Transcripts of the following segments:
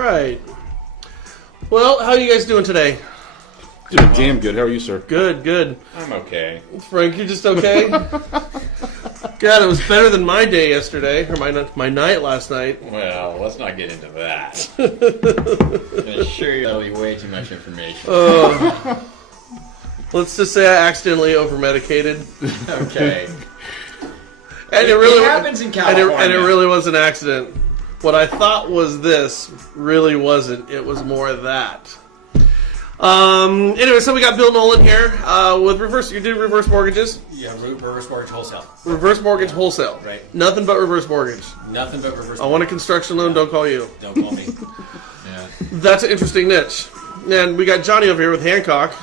right. Well, how are you guys doing today? Doing damn good. How are you, sir? Good, good. I'm okay. Frank, you're just okay? God, it was better than my day yesterday, or my night last night. Well, let's not get into that. I'm going to assure you that'll be way too much information. Let's just say I accidentally over-medicated. Okay. And it really happens in California. And it really was an accident. What I thought was this really wasn't. It was more of that. Anyway, so we got Bill Nolan here with reverse. You do reverse mortgages. Yeah, reverse mortgage wholesale. Reverse mortgage wholesale. Right. Nothing but reverse mortgage. Nothing but reverse. I want a construction loan. Don't call you. Don't call me. Yeah. That's an interesting niche. And we got Johnny over here with Hancock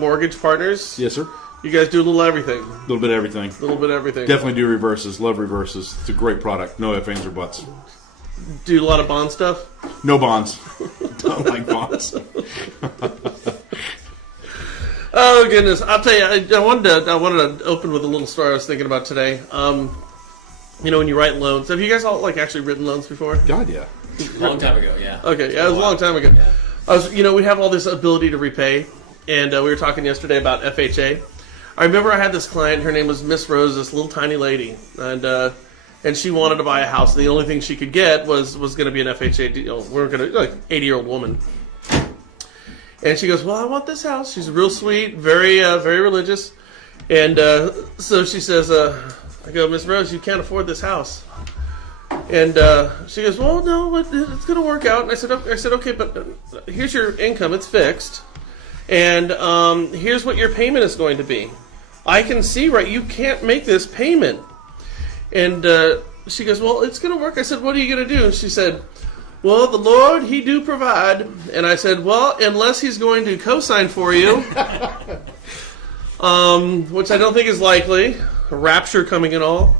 Mortgage Partners. Yes, sir. You guys do a little everything. A little bit of everything. A little bit of everything. Definitely do reverses. Love reverses. It's a great product. No ifs, ands, or buts. Do a lot of bond stuff. No bonds. Don't like bonds. Oh goodness! I'll tell you. I wanted to open with a little story I was thinking about today. You know, when you write loans, have you guys all actually written loans before? God, yeah. Long time ago, yeah. Okay, yeah, it was a long time ago. Yeah. We have all this ability to repay, and we were talking yesterday about FHA. I remember I had this client. Her name was Miss Rose, this little tiny lady, and she wanted to buy a house. The only thing she could get was going to be an FHA deal. We were going to 80-year-old woman, and she goes, "Well, I want this house." She's real sweet, very very religious, and so she says, "I go, Miss Rose, you can't afford this house." And she goes, "Well, no, but it's going to work out." And I said, "Okay, but here's your income; it's fixed, and here's what your payment is going to be. I can see, right? You can't make this payment." And she goes, "Well, it's going to work." I said, "What are you going to do?" And she said, "Well, the Lord, He do provide." And I said, "Well, unless He's going to co-sign for you," which I don't think is likely. A rapture coming and all.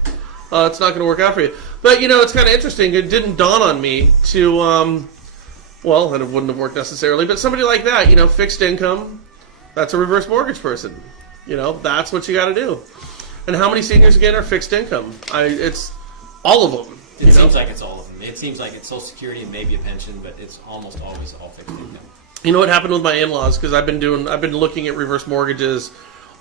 It's not going to work out for you. But, it's kind of interesting. It didn't dawn on me to, and it wouldn't have worked necessarily, but somebody like that, fixed income, that's a reverse mortgage person. That's what you got to do. And how many seniors, again, are fixed income? It's all of them. It seems like it's all of them. It seems like it's Social Security and maybe a pension, but it's almost always all fixed income. You know what happened with my in-laws? Because I've been looking at reverse mortgages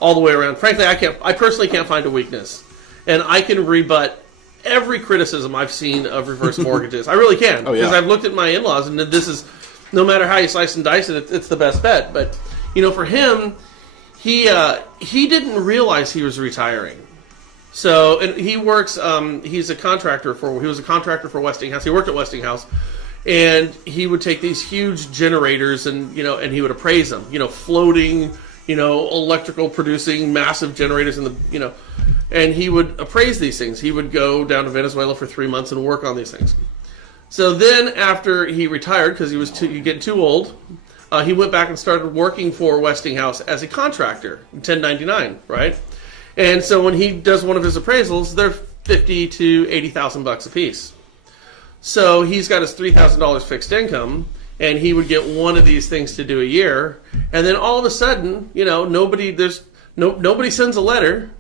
all the way around. Frankly, I personally can't find a weakness. And I can rebut every criticism I've seen of reverse mortgages. I really can. Oh, yeah. Because I've looked at my in-laws, and this is, no matter how you slice and dice it, it's the best bet. But, for him, he didn't realize he was retiring. So, and he works, he was a contractor for Westinghouse. He worked at Westinghouse. And he would take these huge generators and he would appraise them, floating, electrical producing massive generators and he would appraise these things. He would go down to Venezuela for 3 months and work on these things. So then after he retired, because he was getting too old, he went back and started working for Westinghouse as a contractor, 1099, right? And so when he does one of his appraisals, they're $50,000 to $80,000 a piece. So he's got his $3,000 fixed income, and he would get one of these things to do a year, and then all of a sudden, nobody sends a letter,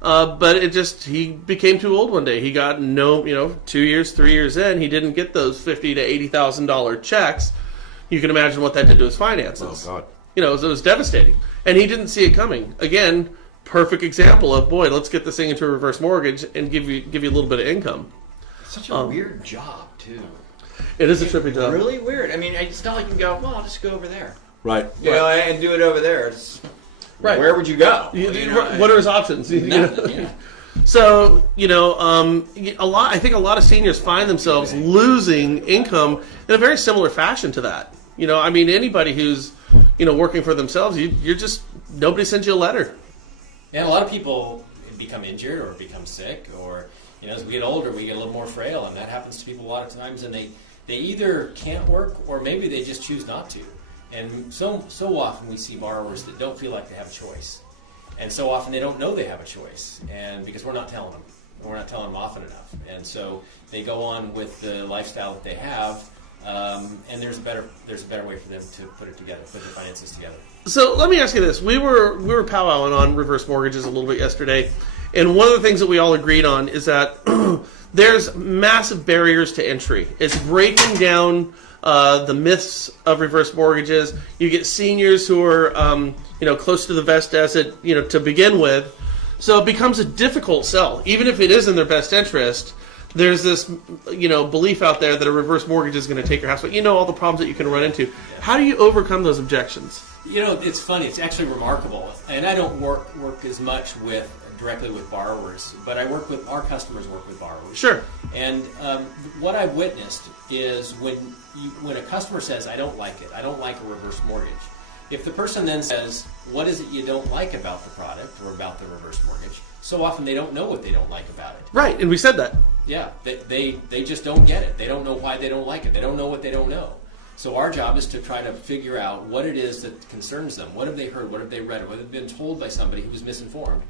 but he became too old one day. He got 2 years, 3 years in, he didn't get those $50,000 to $80,000 checks. You can imagine what that did to his finances. Oh God! It was devastating, and he didn't see it coming. Again, perfect example of let's get this thing into a reverse mortgage and give you a little bit of income. Such a weird job, too. It is a trippy job. Really weird. I mean, it's not like you can go, well, I'll just go over there. Right. And do it over there. Right. Where would you go? What are his options? Yeah. So, I think a lot of seniors find themselves losing income in a very similar fashion to that. Anybody who's, working for themselves, nobody sends you a letter. And a lot of people become injured or become sick or, as we get older, we get a little more frail, and that happens to people a lot of times, and they either can't work or maybe they just choose not to. And so often we see borrowers that don't feel like they have a choice. And so often they don't know they have a choice, and because we're not telling them. We're not telling them often enough. And so they go on with the lifestyle that they have, and there's a better way for them to put it together, put their finances together. So let me ask you this. We were powwowing on reverse mortgages a little bit yesterday, and one of the things that we all agreed on is that there's massive barriers to entry. It's breaking down the myths of reverse mortgages. You get seniors who are, close to the best asset, to begin with. So it becomes a difficult sell. Even if it is in their best interest, there's this, belief out there that a reverse mortgage is going to take your house. But all the problems that you can run into. How do you overcome those objections? It's funny. It's actually remarkable. And I don't work as much directly with borrowers, but our customers work with borrowers. Sure. And what I've witnessed is when a customer says, I don't like it, I don't like a reverse mortgage, if the person then says, what is it you don't like about the product or about the reverse mortgage, so often they don't know what they don't like about it. Right, and we said that. Yeah, they just don't get it. They don't know why they don't like it. They don't know what they don't know. So our job is to try to figure out what it is that concerns them. What have they heard? What have they read? What have they been told by somebody who was misinformed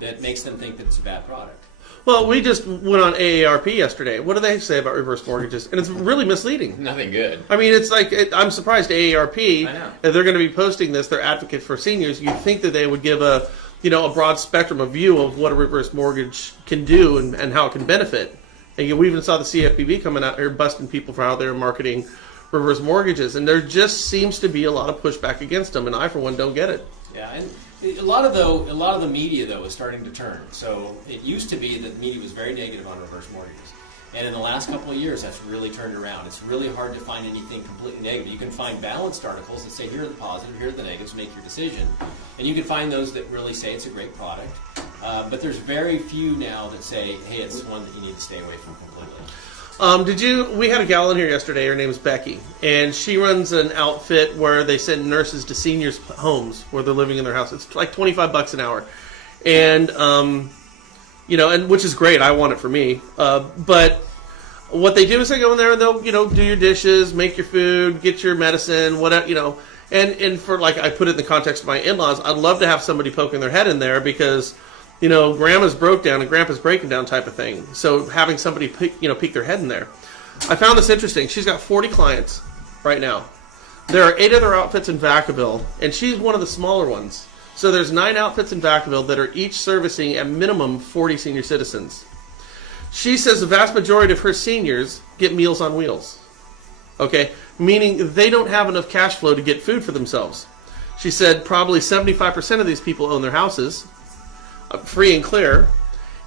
that makes them think that it's a bad product? Well, we just went on AARP yesterday. What do they say about reverse mortgages? And it's really misleading. Nothing good. I mean, it's like, I'm surprised AARP, I know. if they're going to be posting this, they're advocates for seniors. You'd think that they would give a broad spectrum of view of what a reverse mortgage can do and how it can benefit. And we even saw the CFPB coming out here busting people for how they're marketing reverse mortgages. And there just seems to be a lot of pushback against them, and I, for one, don't get it. Yeah, and a lot of the media, though, is starting to turn. So it used to be that the media was very negative on reverse mortgages. And in the last couple of years, that's really turned around. It's really hard to find anything completely negative. You can find balanced articles that say, here are the positive, here are the negatives, make your decision. And you can find those that really say it's a great product. But there's very few now that say, hey, it's one that you need to stay away from completely. We had a gal in here yesterday, her name is Becky, and she runs an outfit where they send nurses to seniors' homes where they're living in their house. It's like $25 an hour. And, and which is great. I want it for me. But what they do is they go in there and they'll, do your dishes, make your food, get your medicine, whatever, and for, like, I put it in the context of my in-laws, I'd love to have somebody poking their head in there because, grandma's broke down and grandpa's breaking down type of thing. So having somebody peek their head in there. I found this interesting. She's got 40 clients right now. There are 8 other outfits in Vacaville, and she's one of the smaller ones. So there's 9 outfits in Vacaville that are each servicing at minimum 40 senior citizens. She says the vast majority of her seniors get Meals on Wheels. Okay? Meaning they don't have enough cash flow to get food for themselves. She said probably 75% of these people own their houses, free and clear,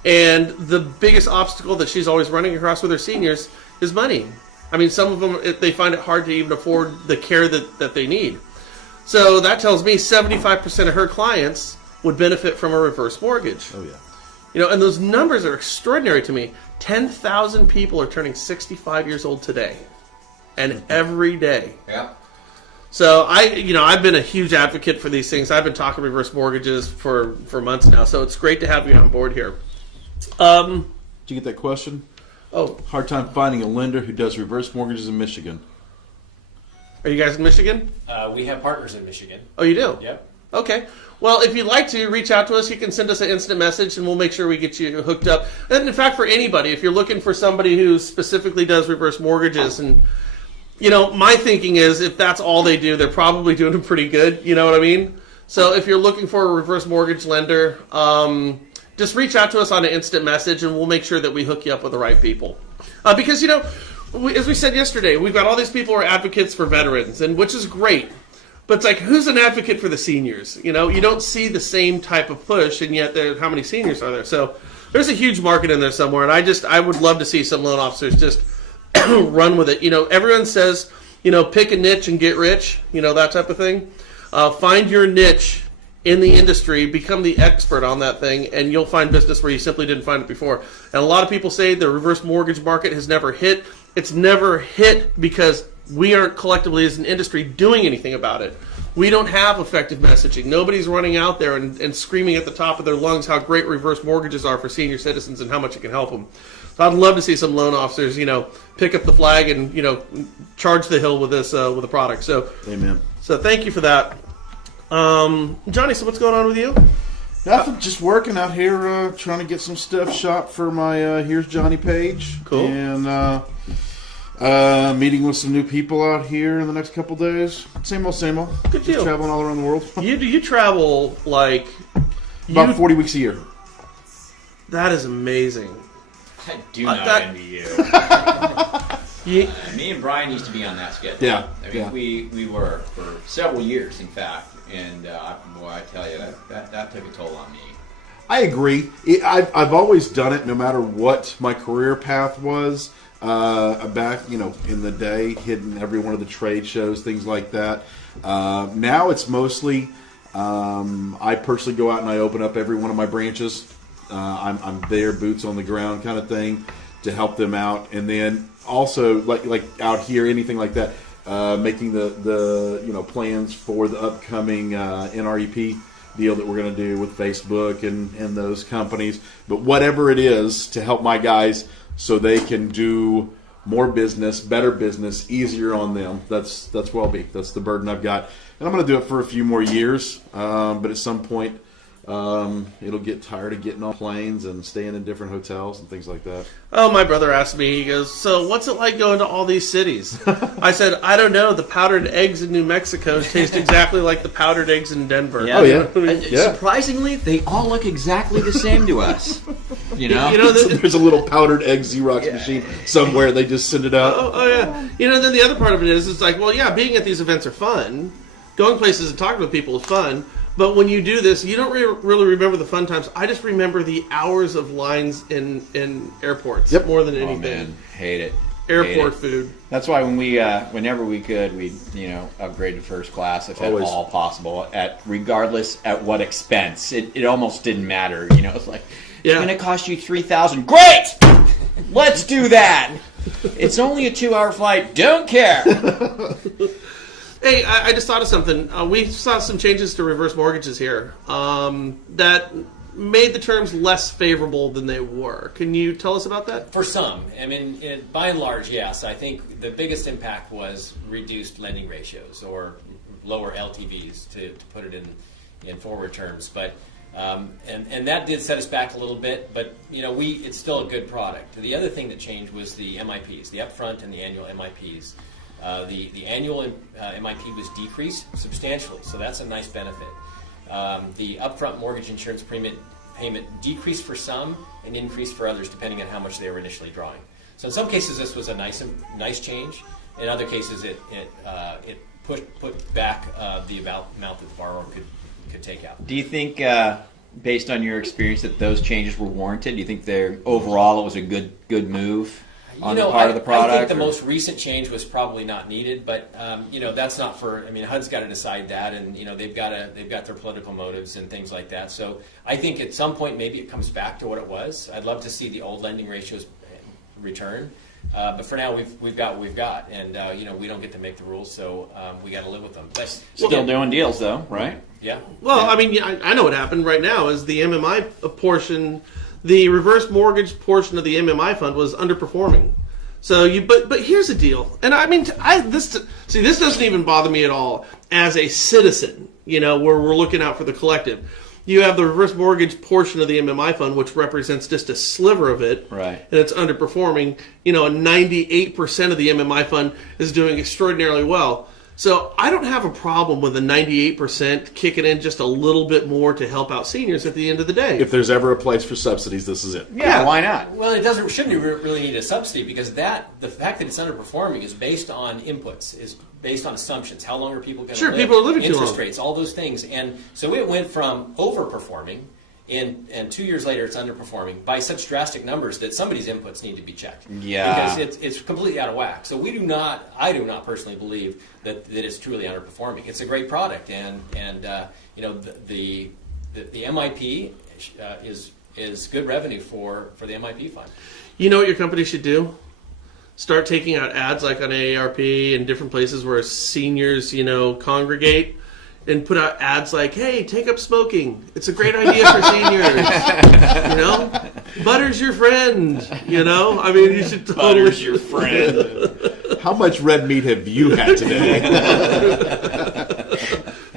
and the biggest obstacle that she's always running across with her seniors is money. I mean, some of them, they find it hard to even afford the care that they need. So that tells me 75% of her clients would benefit from a reverse mortgage. Oh, yeah. And those numbers are extraordinary to me. 10,000 people are turning 65 years old today, and every day. Yeah. So I've been a huge advocate for these things. I've been talking reverse mortgages for months now. So it's great to have you on board here. Did you get that question? Oh, Hard time finding a lender who does reverse mortgages in Michigan. are you guys in Michigan? We have partners in Michigan. Oh, you do? Yep. Okay. Well, if you'd like to, reach out to us. You can send us an instant message, and we'll make sure we get you hooked up. And in fact, for anybody, if you're looking for somebody who specifically does reverse mortgages, and my thinking is if that's all they do, they're probably doing them pretty good. You know what I mean? So if you're looking for a reverse mortgage lender, just reach out to us on an instant message, and we'll make sure that we hook you up with the right people. Because, as we said yesterday, we've got all these people who are advocates for veterans, and which is great. But it's like, who's an advocate for the seniors? You don't see the same type of push, and yet how many seniors are there? So there's a huge market in there somewhere, and I would love to see some loan officers just run with it. Everyone says, pick a niche and get rich, that type of thing. Find your niche in the industry, become the expert on that thing, and you'll find business where you simply didn't find it before. And a lot of people say the reverse mortgage market has never hit. It's never hit because we aren't collectively as an industry doing anything about it. We don't have effective messaging. Nobody's running out there and screaming at the top of their lungs how great reverse mortgages are for senior citizens and how much it can help them. So I'd love to see some loan officers, pick up the flag and, charge the hill with this, with the product. So, Amen. So thank you for that. Johnny, so what's going on with you? Nothing, just working out here, trying to get some stuff shot for my Here's Johnny page. Cool. And meeting with some new people out here in the next couple days. Same old, same old. Good deal. Just traveling all around the world. You travel like... About 40 weeks a year. That is amazing. I do not that- envy you. Yeah. Me and Brian used to be on that schedule. Yeah, I mean, yeah. we were for several years, in fact. And boy, I tell you, that took a toll on me. I agree. I've always done it, no matter what my career path was. Back, in the day, hitting every one of the trade shows, things like that. Now it's mostly, I personally go out and I open up every one of my branches. I'm there, boots on the ground kind of thing, to help them out. And then also, like out here, anything like that, making the plans for the upcoming NREP deal that we're going to do with Facebook and those companies. But whatever it is to help my guys so they can do more business, better business, easier on them. That's what I'll be. That's the burden I've got. And I'm going to do it for a few more years. But at some point, it'll get tired of getting on planes and staying in different hotels and things like that. Oh, my brother asked me, he goes, so what's it like going to all these cities? I said, I don't know. The powdered eggs in New Mexico taste exactly like the powdered eggs in Denver. Yeah. Oh, yeah. Yeah. Surprisingly, they all look exactly the same to us. There's a little powdered egg Xerox machine somewhere. They just send it out. Oh, yeah. Then the other part of it is, it's like, well, yeah, being at these events are fun. Going places and talking with people is fun. But when you do this, you don't really remember the fun times. I just remember the hours of lines in airports more than anything. Oh, man. Hate it. Airport food. That's why when whenever we could, we'd upgrade to first class if at all possible, regardless at what expense. It almost didn't matter. It's like, it's going to cost you $3,000. Great! Let's do that! It's only a 2-hour flight. Don't care. Hey, I just thought of something. We saw some changes to reverse mortgages here that made the terms less favorable than they were. Can you tell us about that? For some. I mean, by and large, yes. I think the biggest impact was reduced lending ratios or lower LTVs, to put it in forward terms. But and that did set us back a little bit, but it's still a good product. The other thing that changed was the MIPs, the upfront and the annual MIPs. The annual MIP was decreased substantially, so that's a nice benefit. The upfront mortgage insurance payment decreased for some and increased for others, depending on how much they were initially drawing. So in some cases, this was a nice change. In other cases, it put back the amount that the borrower could take out. Do you think, based on your experience, that those changes were warranted? Do you think overall it was a good move on the part of the product? I think the most recent change was probably not needed, but that's not for. I mean, HUD's got to decide that, and they've got their political motives and things like that. So I think at some point maybe it comes back to what it was. I'd love to see the old lending ratios return, but for now we've got what we've got, and we don't get to make the rules, so we got to live with them. But still doing deals though, right? Yeah. Well, yeah. I mean, I know what happened right now is the MMI portion. The reverse mortgage portion of the MMI fund was underperforming. So but here's the deal, and I mean, this doesn't even bother me at all as a citizen. Where we're looking out for the collective. You have the reverse mortgage portion of the MMI fund, which represents just a sliver of it, right? And it's underperforming. 98% of the MMI fund is doing extraordinarily well. So I don't have a problem with the 98% kicking in just a little bit more to help out seniors at the end of the day. If there's ever a place for subsidies, this is it. Yeah, why not? Well, shouldn't really need a subsidy, because the fact that it's underperforming is based on inputs, is based on assumptions. How long are people going to live? Sure, people are living too long. Interest rates, all those things. And so it went from overperforming, and 2 years later it's underperforming by such drastic numbers that somebody's inputs need to be checked. Yeah. Because it's completely out of whack. So I do not personally believe that it's truly underperforming. It's a great product, and the MIP is good revenue for the MIP fund. You know what your company should do? Start taking out ads like on AARP and different places where seniors, congregate, and put out ads like, hey, take up smoking. It's a great idea for seniors. Butter's your friend. I mean, you should totally... Butter's your friend. How much red meat have you had today?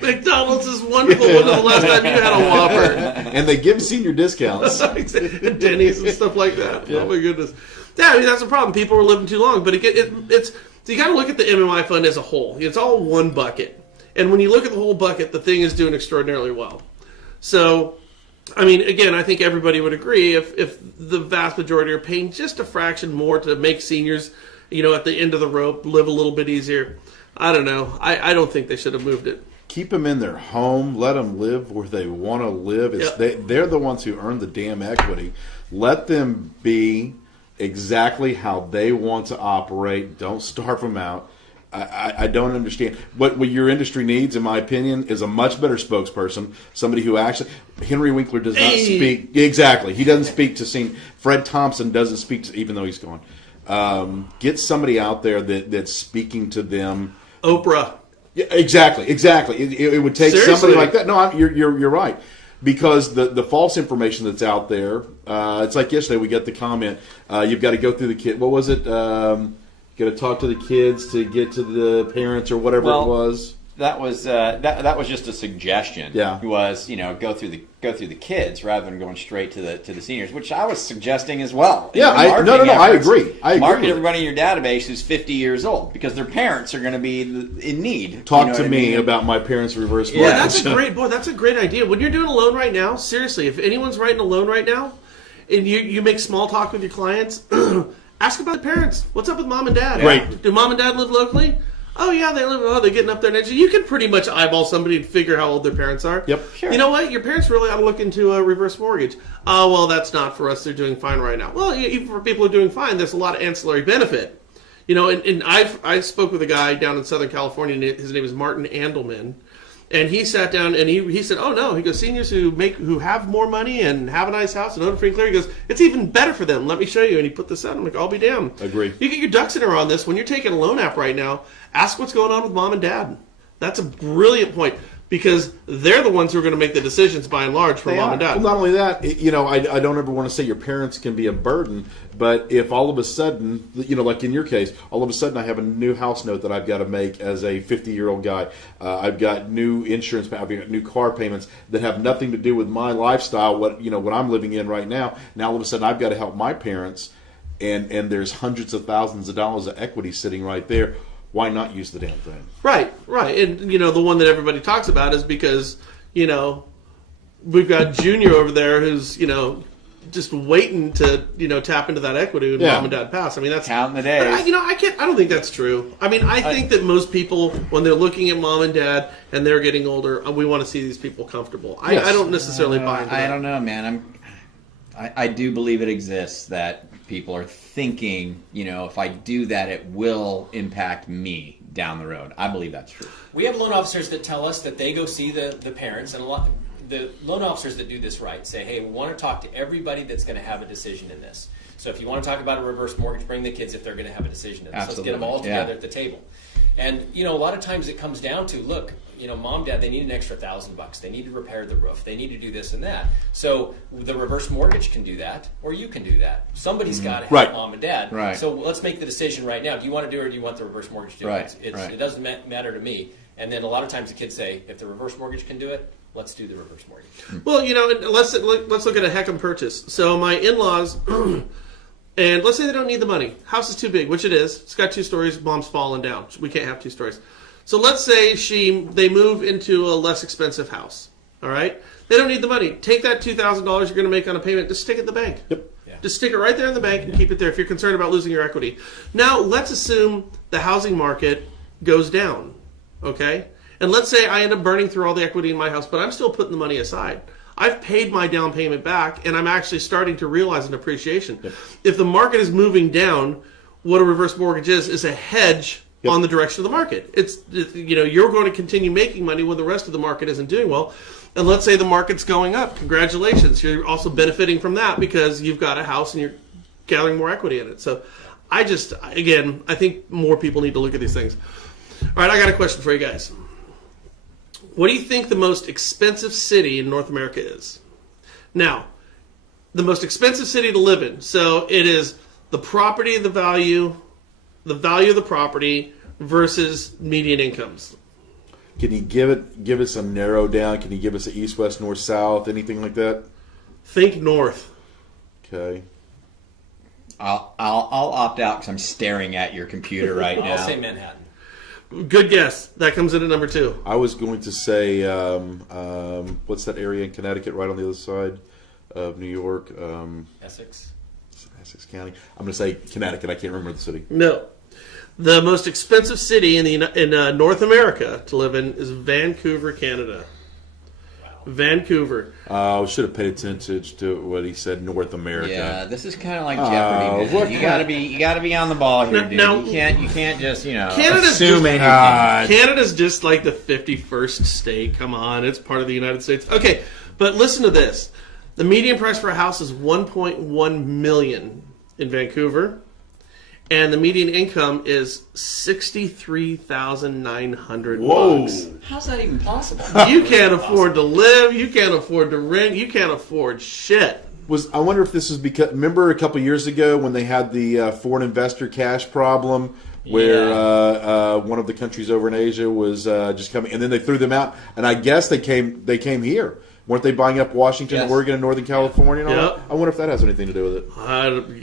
McDonald's is wonderful. When was the last time you had a Whopper? And they give senior discounts. Denny's and stuff like that. Yeah. Oh, my goodness. Yeah, I mean, that's the problem. People are living too long. But it's you got to look at the MMI fund as a whole. It's all one bucket. And when you look at the whole bucket, the thing is doing extraordinarily well. So, I mean, again, I think everybody would agree if the vast majority are paying just a fraction more to make seniors at the end of the rope, live a little bit easier. I don't know. I don't think they should have moved it. Keep them in their home. Let them live where they want to live. They're the ones who earn the damn equity. Let them be exactly how they want to operate. Don't starve them out. I don't understand. What your industry needs, in my opinion, is a much better spokesperson. Somebody who actually... Henry Winkler does not speak... Exactly. He doesn't speak to scene. Fred Thompson doesn't speak to... Even though he's gone. Get somebody out there that's speaking to them. Oprah. Yeah, exactly. It would take Seriously? somebody like that. No, you're right. Because the false information that's out there, it's like yesterday we got the comment, you've got to go through the kid. What was it? Got to talk to the kids to get to the parents or whatever it was. That was that was just a suggestion. Yeah, it was go through the kids rather than going straight to the seniors, which I was suggesting as well. Yeah, I agree. Market everybody in your database who's 50 years old because their parents are going to be in need. Talk to me about my parents' reverse mortgage. Yeah, that's a great idea. When you're doing a loan right now, seriously, if anyone's writing a loan right now, and you make small talk with your clients. Ask about the parents. What's up with mom and dad? Right. Do mom and dad live locally? Oh, yeah, they live. Oh, they're getting up there. And you can pretty much eyeball somebody and figure how old their parents are. Yep. Sure. You know what? Your parents really ought to look into a reverse mortgage. Oh, well, that's not for us. They're doing fine right now. Well, even for people who are doing fine, there's a lot of ancillary benefit. And I spoke with a guy down in Southern California. And his name is Martin Andelman. And he sat down and he said, "Oh no!" He goes, "Seniors who have more money and have a nice house and own free and clear." He goes, "It's even better for them. Let me show you." And he put this out. I'm like, "I'll be damned." Agree. You get your ducks in a row on this. When you're taking a loan app right now, ask what's going on with mom and dad. That's a brilliant point because they're the ones who are going to make the decisions by and large for mom and dad. Well, not only that, I don't ever want to say your parents can be a burden, but if all of a sudden, like in your case, all of a sudden I have a new house note that I've got to make as a 50-year-old guy. I've got new insurance, I've got new car payments that have nothing to do with my lifestyle, what I'm living in right now. Now all of a sudden I've got to help my parents, and there's hundreds of thousands of dollars of equity sitting right there. Why not use the damn thing? Right. And, the one that everybody talks about is because, we've got Junior over there who's, just waiting to, tap into that equity when mom and dad pass. I mean, that's... Counting the days. I don't think that's true. I mean, I think that most people, when they're looking at mom and dad and they're getting older, we want to see these people comfortable. Yes. I don't necessarily buy into that. I don't know, man. I do believe it exists that people are thinking, if I do that, it will impact me down the road. I believe that's true. We have loan officers that tell us that they go see the parents, and the loan officers that do this right say, hey, we want to talk to everybody that's going to have a decision in this. So if you want to talk about a reverse mortgage, bring the kids if they're going to have a decision in this. Absolutely. Let's get them all together at the table. And, a lot of times it comes down to, look, mom, dad, they need an extra $1,000. They need to repair the roof. They need to do this and that. So the reverse mortgage can do that, or you can do that. Somebody's got to help mom and dad. Right. So let's make the decision right now. Do you want to do it, or do you want the reverse mortgage to do it? It doesn't matter to me. And then a lot of times the kids say, if the reverse mortgage can do it, let's do the reverse mortgage. Well, let's look at a Heckam purchase. So my in-laws, and let's say they don't need the money. House is too big, which it is. It's got 2 stories. Mom's falling down. We can't have 2 stories. So let's say they move into a less expensive house. All right? They don't need the money. Take that $2,000 you're going to make on a payment. Just stick it in the bank. Yep. Yeah. Just stick it right there in the bank and keep it there if you're concerned about losing your equity. Now, let's assume the housing market goes down. Okay? And let's say I end up burning through all the equity in my house, but I'm still putting the money aside. I've paid my down payment back, and I'm actually starting to realize an appreciation. Yep. If the market is moving down, what a reverse mortgage is a hedge on the direction of the market. It's you're going to continue making money when the rest of the market isn't doing well. And let's say the market's going up. Congratulations. You're also benefiting from that because you've got a house and you're gathering more equity in it. So I think more people need to look at these things. All right, I got a question for you guys. What do you think the most expensive city in North America is? Now, the most expensive city to live in. So it is the property, the value of the property versus median incomes. Can you give us a narrow down? Can you give us an east, west, north, south, anything like that? Think north. Okay. I'll opt out because I'm staring at your computer right now. I'll say Manhattan. Good guess. That comes in at number 2. I was going to say, what's that area in Connecticut right on the other side of New York? Essex County. I'm going to say Connecticut. I can't remember the city. No. The most expensive city in North America to live in is Vancouver, Canada. Vancouver. Should have paid attention to what he said. North America. Yeah, this is kind of like Jeopardy. Man. You gotta be on the ball here, dude. Now, you can't just Canada's assume anything. Canada's just like the 51st state. Come on, it's part of the United States. Okay, but listen to this: the median price for a house is $1.1 million in Vancouver. And the median income is $63,900. How's that even possible? You can't afford to live. You can't afford to rent. You can't afford shit. I wonder if this is because, remember a couple years ago when they had the foreign investor cash problem, where one of the countries over in Asia was just coming, and then they threw them out, and I guess they came here. Weren't they buying up Washington, Oregon, and Northern California? And all that? I wonder if that has anything to do with it.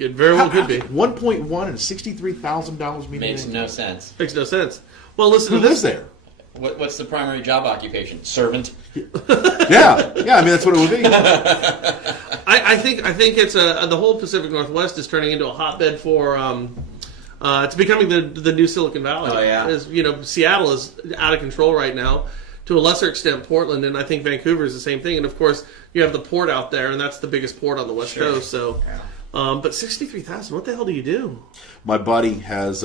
It very well could be. 1.1 and $63,000 median Makes no sense. Makes no sense. Well, listen Who to lives this. there? What's the primary job occupation? Servant. Yeah. I mean that's what it would be. I think it's the whole Pacific Northwest is turning into a hotbed for. It's becoming the new Silicon Valley. Oh yeah. Seattle is out of control right now. To a lesser extent, Portland, and I think Vancouver is the same thing. And of course, you have the port out there, and that's the biggest port on the West Coast. So, but 63,000. What the hell do you do? My buddy has.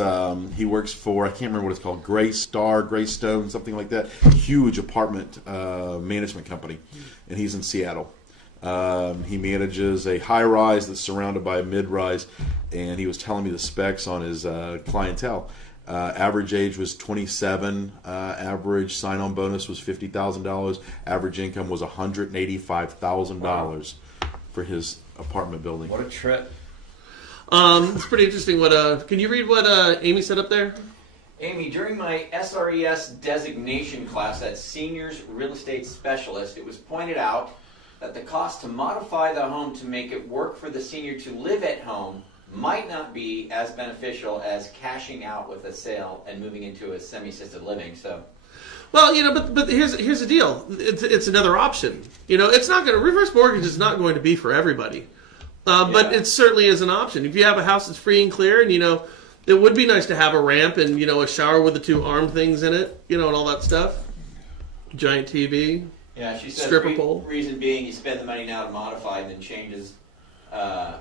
He works for, I can't remember what it's called, Greystone, something like that. Huge apartment management company, and he's in Seattle. He manages a high rise that's surrounded by a mid rise, and he was telling me the specs on his clientele. Average age was 27. Average sign-on bonus was $50,000. Average income was $185,000 for his apartment building. What a trip! It's pretty interesting. Can you read what Amy said up there? Amy, during my SRES designation class at Seniors Real Estate Specialist, it was pointed out that the cost to modify the home to make it work for the senior to live at home might not be as beneficial as cashing out with a sale and moving into a semi-assisted living. So, well, but here's the deal. It's another option. It's not going to reverse mortgage is not going to be for everybody, but it certainly is an option. If you have a house that's free and clear, and it would be nice to have a ramp and a shower with the two arm things in it, and all that stuff. Giant TV. Yeah, she says stripper pole. Reason being, you spend the money now to modify, and then changes.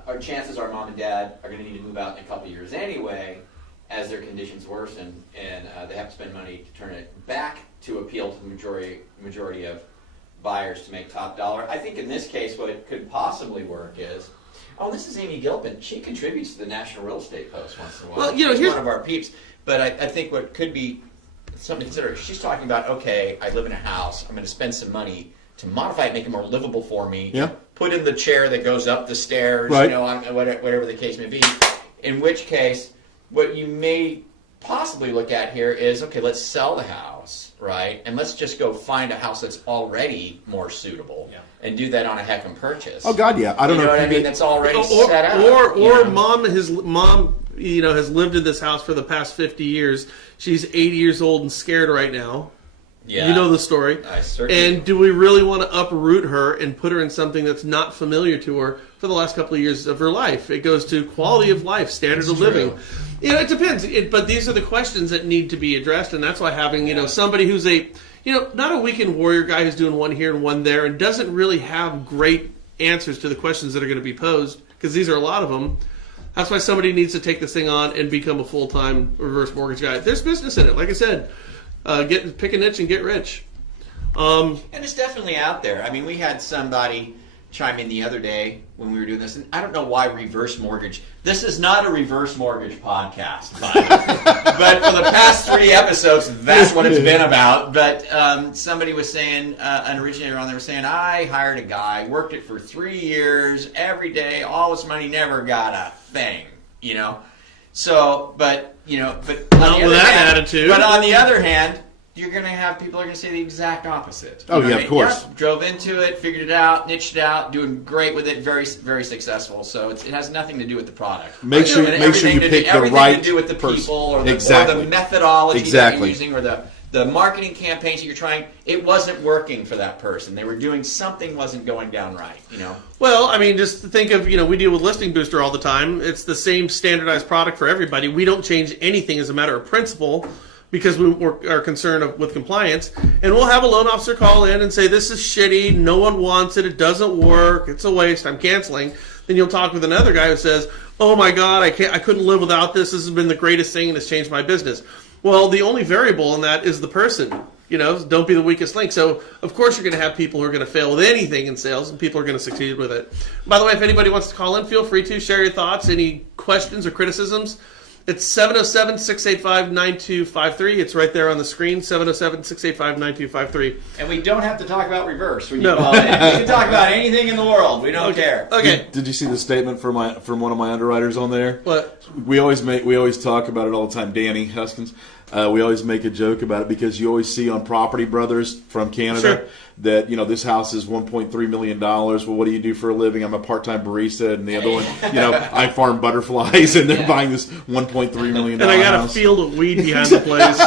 Our chances are mom and dad are going to need to move out in a couple of years anyway as their conditions worsen, and they have to spend money to turn it back to appeal to the majority of buyers to make top dollar. I think in this case what it could possibly work is, this is Amy Gilpin. She contributes to the National Real Estate Post once in a while. Well, She's one of our peeps. But I think what could be something to consider, she's talking about, okay, I live in a house, I'm going to spend some money to modify it, make it more livable for me. Yeah. Put in the chair that goes up the stairs, right. Whatever the case may be. In which case, what you may possibly look at here is, okay, let's sell the house, right? And let's just go find a house that's already more suitable and do that on a heck and purchase. Oh, God, yeah. I don't know what I mean? That's already set up. Or mom has lived in this house for the past 50 years. She's 80 years old and scared right now. Yeah. You know the story. I certainly And do we really want to uproot her and put her in something that's not familiar to her for the last couple of years of her life? It goes to quality of life, standard of living. It depends. But these are the questions that need to be addressed, and that's why having somebody who's not a weekend warrior guy who's doing one here and one there and doesn't really have great answers to the questions that are going to be posed, because these are a lot of them. That's why somebody needs to take this thing on and become a full-time reverse mortgage guy. There's business in it, like I said. Pick a niche and get rich. And it's definitely out there. I mean, we had somebody chime in the other day when we were doing this, and I don't know why reverse mortgage. This is not a reverse mortgage podcast, but for the past 3 episodes, that's what it's been about. But somebody was saying, an originator on there was saying, I hired a guy, worked it for 3 years, every day, all his money, never got a thing, So, but on the other hand, you're going to have people are going to say the exact opposite. Oh, yeah, of course. Yep, drove into it, figured it out, niched it out, doing great with it, very, very successful. So it has nothing to do with the product. Make sure you pick the right Everything to do with the people or the methodology that you're using or the the marketing campaigns that you're trying, it wasn't working for that person. They were doing something wasn't going down right, you know. Well, I mean, just think of, we deal with Listing Booster all the time. It's the same standardized product for everybody. We don't change anything as a matter of principle because we are concerned with compliance. And we'll have a loan officer call in and say, this is shitty, no one wants it, it doesn't work, it's a waste, I'm canceling. Then you'll talk with another guy who says, oh my God, I couldn't live without this, this has been the greatest thing and it's changed my business. Well, the only variable in that is the person. Don't be the weakest link. So, of course, you're going to have people who are going to fail with anything in sales, and people are going to succeed with it. By the way, if anybody wants to call in, feel free to share your thoughts, any questions or criticisms. It's 707-685-9253. It's right there on the screen, 707-685-9253. And we don't have to talk about reverse when you call in. We can talk about anything in the world. We don't care. Okay. Did you see the statement from one of my underwriters on there? What? We always talk about it all the time. Danny Huskins. We always make a joke about it because you always see on Property Brothers from Canada that this house is $1.3 million. Well, what do you do for a living? I'm a part-time barista, and the other one, I farm butterflies, and they're buying this $1.3 million and I got house. a field of weed behind the place.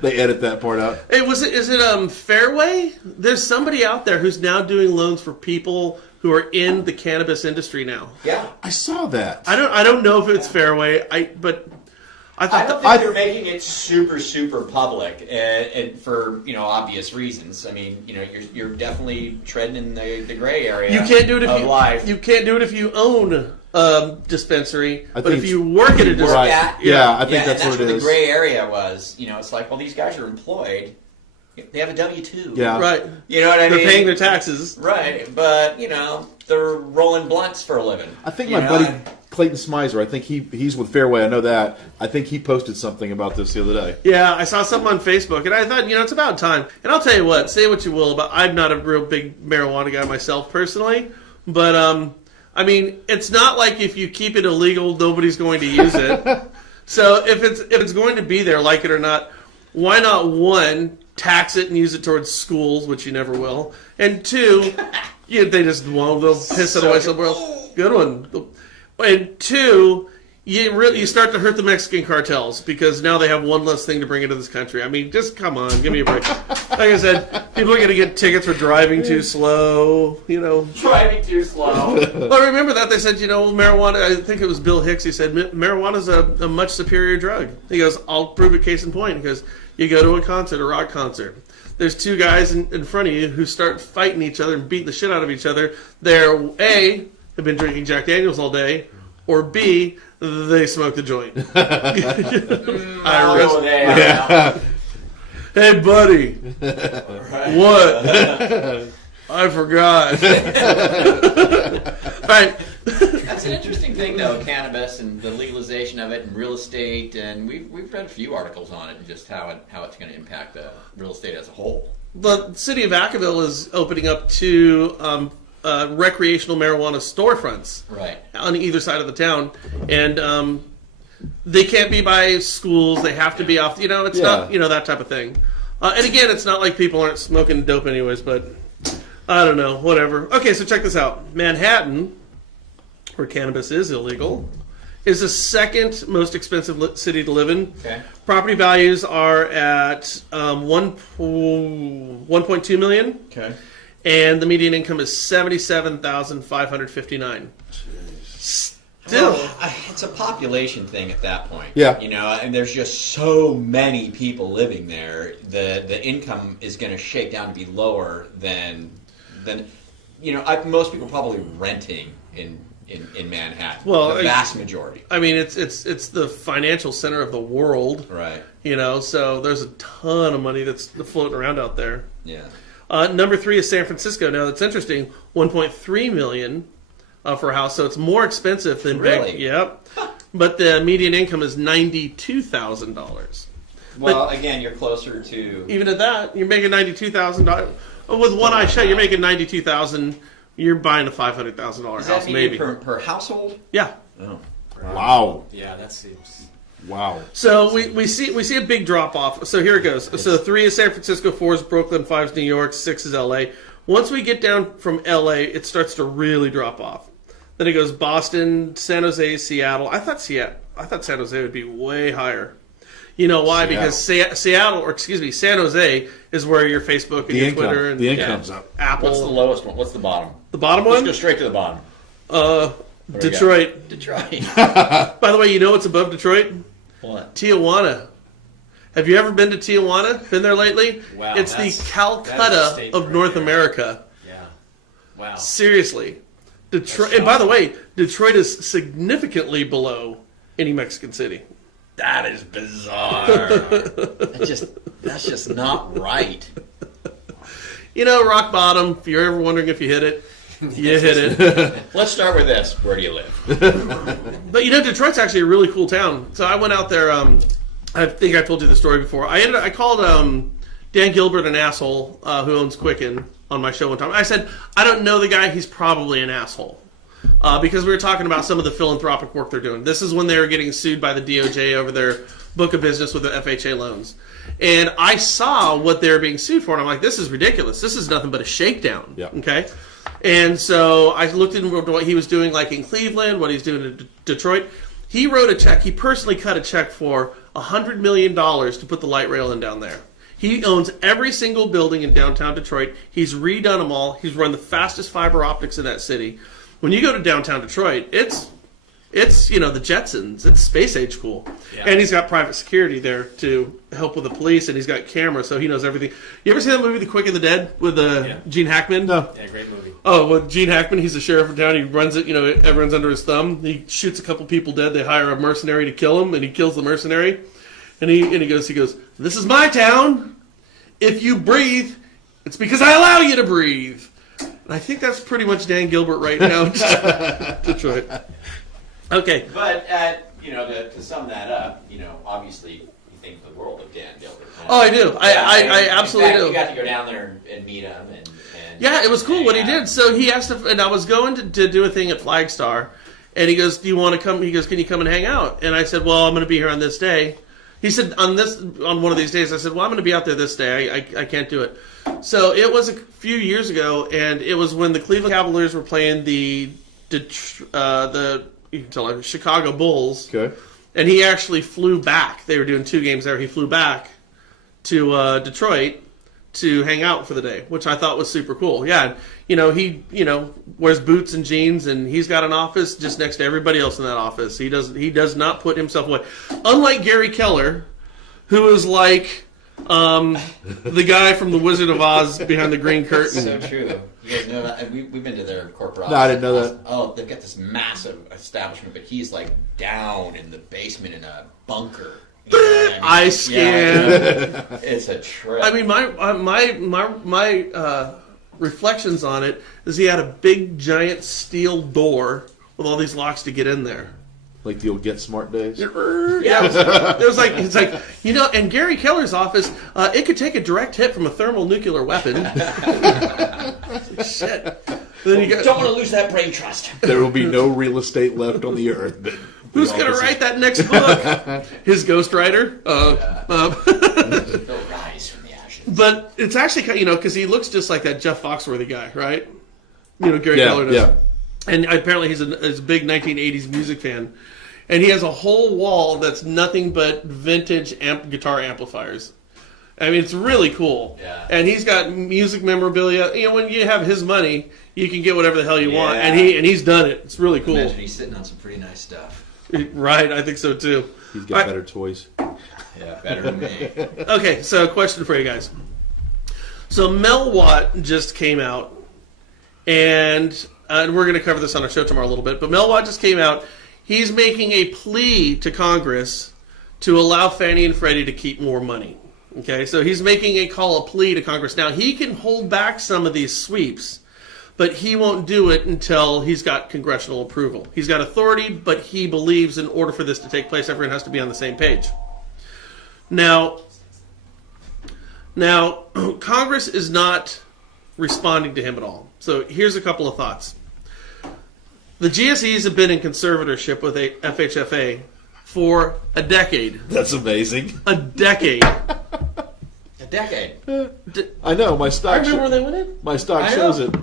They edit that part out. Hey, is it Fairway? There's somebody out there who's now doing loans for people who are in the cannabis industry now. Yeah, I saw that. I don't know if it's Fairway. I don't think they're making it super, super public, and for obvious reasons. I mean, you're definitely treading in the gray area. You can't do it if life. You can't do it if you own a dispensary, but if you work at a dispensary, I think that's what it is. The gray area was. It's like, well, these guys are employed. They have a W-2. Yeah, right. You know what I mean? They're paying their taxes, right? But they're rolling blunts for a living. I think my buddy Clayton Smizer, I think he's with Fairway. I know that. I think he posted something about this the other day. Yeah, I saw something on Facebook, and I thought, it's about time. And I'll tell you what, say what you will about. I'm not a real big marijuana guy myself personally, but I mean, it's not like if you keep it illegal, nobody's going to use it. So if it's going to be there, like it or not, why not one, tax it and use it towards schools, which you never will, and two, they just won't. They'll piss it away somewhere else. Good one. And two, you start to hurt the Mexican cartels because now they have one less thing to bring into this country. I mean, just come on, give me a break. Like I said, people are going to get tickets for driving too slow. Driving too slow. Well, remember that they said, marijuana. I think it was Bill Hicks. He said marijuana is a much superior drug. He goes, I'll prove it. Case in point. He goes, you go to a rock concert. There's two guys in front of you who start fighting each other and beating the shit out of each other. They're A, have been drinking Jack Daniels all day, or B, they smoked a joint. Hey, buddy. What? I forgot. All right. That's an interesting thing, though, cannabis and the legalization of it and real estate. And we've read a few articles on it and just how it's going to impact the real estate as a whole. The city of Vacaville is opening up two recreational marijuana storefronts on either side of the town. And they can't be by schools. They have to be off. It's not, that type of thing. And again, it's not like people aren't smoking dope anyways, but I don't know, whatever. Okay, so check this out. Manhattan, where cannabis is illegal, is the second most expensive city to live in. Okay. Property values are at 1.2 million. Okay. And the median income is $77,559. Still, it's a population thing at that point. Yeah. And there's just so many people living there. The income is going to shake down to be lower than most people probably renting in Manhattan. Well, the vast majority. I mean, it's the financial center of the world. Right. So there's a ton of money that's floating around out there. Yeah. Number 3 is San Francisco. Now, that's interesting. $1.3 million for a house, so it's more expensive than really? big. Yep. But the median income is $92,000. Well, again, you're closer to even at that. You're making $92,000 with one eye shut. You're making $92,000. You're buying a $500,000 house, maybe per household. Yeah. Oh. Wow. Yeah, that seems. Wow. So we see a big drop off. So here it goes. So 3 is San Francisco, 4 is Brooklyn, 5 is New York, 6 is LA. Once we get down from LA, it starts to really drop off. Then it goes Boston, San Jose, Seattle. I thought San Jose would be way higher. You know why? Because Seattle, or excuse me, San Jose is where your Facebook and your Twitter and the income's up. Apple. What's the lowest one? What's the bottom? The bottom one? Let's go straight to the bottom. Detroit. Detroit. By the way, you know what's above Detroit? What? Tijuana. Have you ever been to Tijuana? Been there lately? Wow, it's the that's a Calcutta state of right North there. America. Yeah. Wow. Seriously. Detroit. And by the way, Detroit is significantly below any Mexican city. That is bizarre. That's just not right. You know, rock bottom. If you're ever wondering if you hit it, you hit it. Let's start with this. Where do you live? But you know, Detroit's actually a really cool town. So I went out there. I think I told you the story before. I called Dan Gilbert an asshole who owns Quicken on my show one time. I said, I don't know the guy. He's probably an asshole. Because we were talking about some of the philanthropic work they're doing. This is when they were getting sued by the DOJ over their book of business with the FHA loans. And I saw what they were being sued for, and I'm like, this is ridiculous. This is nothing but a shakedown. Yep. Okay? And so I looked into what he was doing, like in Cleveland, what he's doing in Detroit. He wrote a check. He personally cut a check for $100 million to put the light rail in down there. He owns every single building in downtown Detroit. He's redone them all. He's run the fastest fiber optics in that city. When you go to downtown Detroit, it's the Jetsons. It's space age cool. Yeah. And he's got private security there to help with the police, and he's got cameras, so he knows everything. You ever see that movie, The Quick and the Dead, with Gene Hackman? No. Yeah, great movie. Oh, with Gene Hackman, he's the sheriff of town. He runs it, everyone's under his thumb. He shoots a couple people dead. They hire a mercenary to kill him, and he kills the mercenary. And he goes, this is my town. If you breathe, it's because I allow you to breathe. And I think that's pretty much Dan Gilbert right now in Detroit. Okay. But, to sum that up, obviously you think the world of Dan Gilbert. Oh, I do. I absolutely do. You got to go down there and meet him. Yeah, it was cool what he did. So he asked if, and I was going to do a thing at Flagstar, and he goes, do you want to come? He goes, can you come and hang out? And I said, well, I'm going to be here on this day. He said, on one of these days. I said, well, I'm going to be out there this day. I can't do it. So it was a few years ago, and it was when the Cleveland Cavaliers were playing the Chicago Bulls. Okay. And he actually flew back. They were doing 2 games there. He flew back to Detroit to hang out for the day, which I thought was super cool. Yeah, he wears boots and jeans, and he's got an office just next to everybody else in that office. He does not put himself away. Unlike Gary Keller, who is like the guy from The Wizard of Oz behind the green curtain. So true. You guys know that? We've been to their corporate office. No, I didn't know that. Oh, they've got this massive establishment, but he's like down in the basement in a bunker. You know what I mean? I scanned. Yeah, it's a trip. I mean, my reflections on it is he had a big giant steel door with all these locks to get in there. Like the old Get Smart days. Yeah, it's like and Gary Keller's office, it could take a direct hit from a thermonuclear weapon. Shit. Then you don't want to lose that brain trust. There will be no real estate left on the earth. But who's going to write that next book? His ghostwriter? They'll rise from the ashes. But it's actually, because he looks just like that Jeff Foxworthy guy, right? Gary Keller does. Yeah. And apparently he's a big 1980s music fan. And he has a whole wall that's nothing but vintage guitar amplifiers. I mean, it's really cool. Yeah. And he's got music memorabilia. When you have his money, you can get whatever the hell you want. And he's done it. It's really cool. Imagine he's sitting on some pretty nice stuff. Right, I think so too. He's got better toys. Yeah, better than me. Okay, so question for you guys. So Mel Watt just came out, and we're going to cover this on our show tomorrow a little bit, but Mel Watt just came out. He's making a plea to Congress to allow Fannie and Freddie to keep more money. Okay, so he's making a plea to Congress. Now, he can hold back some of these sweeps, but he won't do it until he's got congressional approval. He's got authority, but he believes in order for this to take place, everyone has to be on the same page. Now, Congress is not responding to him at all. So here's a couple of thoughts. The GSEs have been in conservatorship with FHFA for a decade. That's amazing. A decade. A decade. I know, my stock. I remember when they went in. My stock shows it.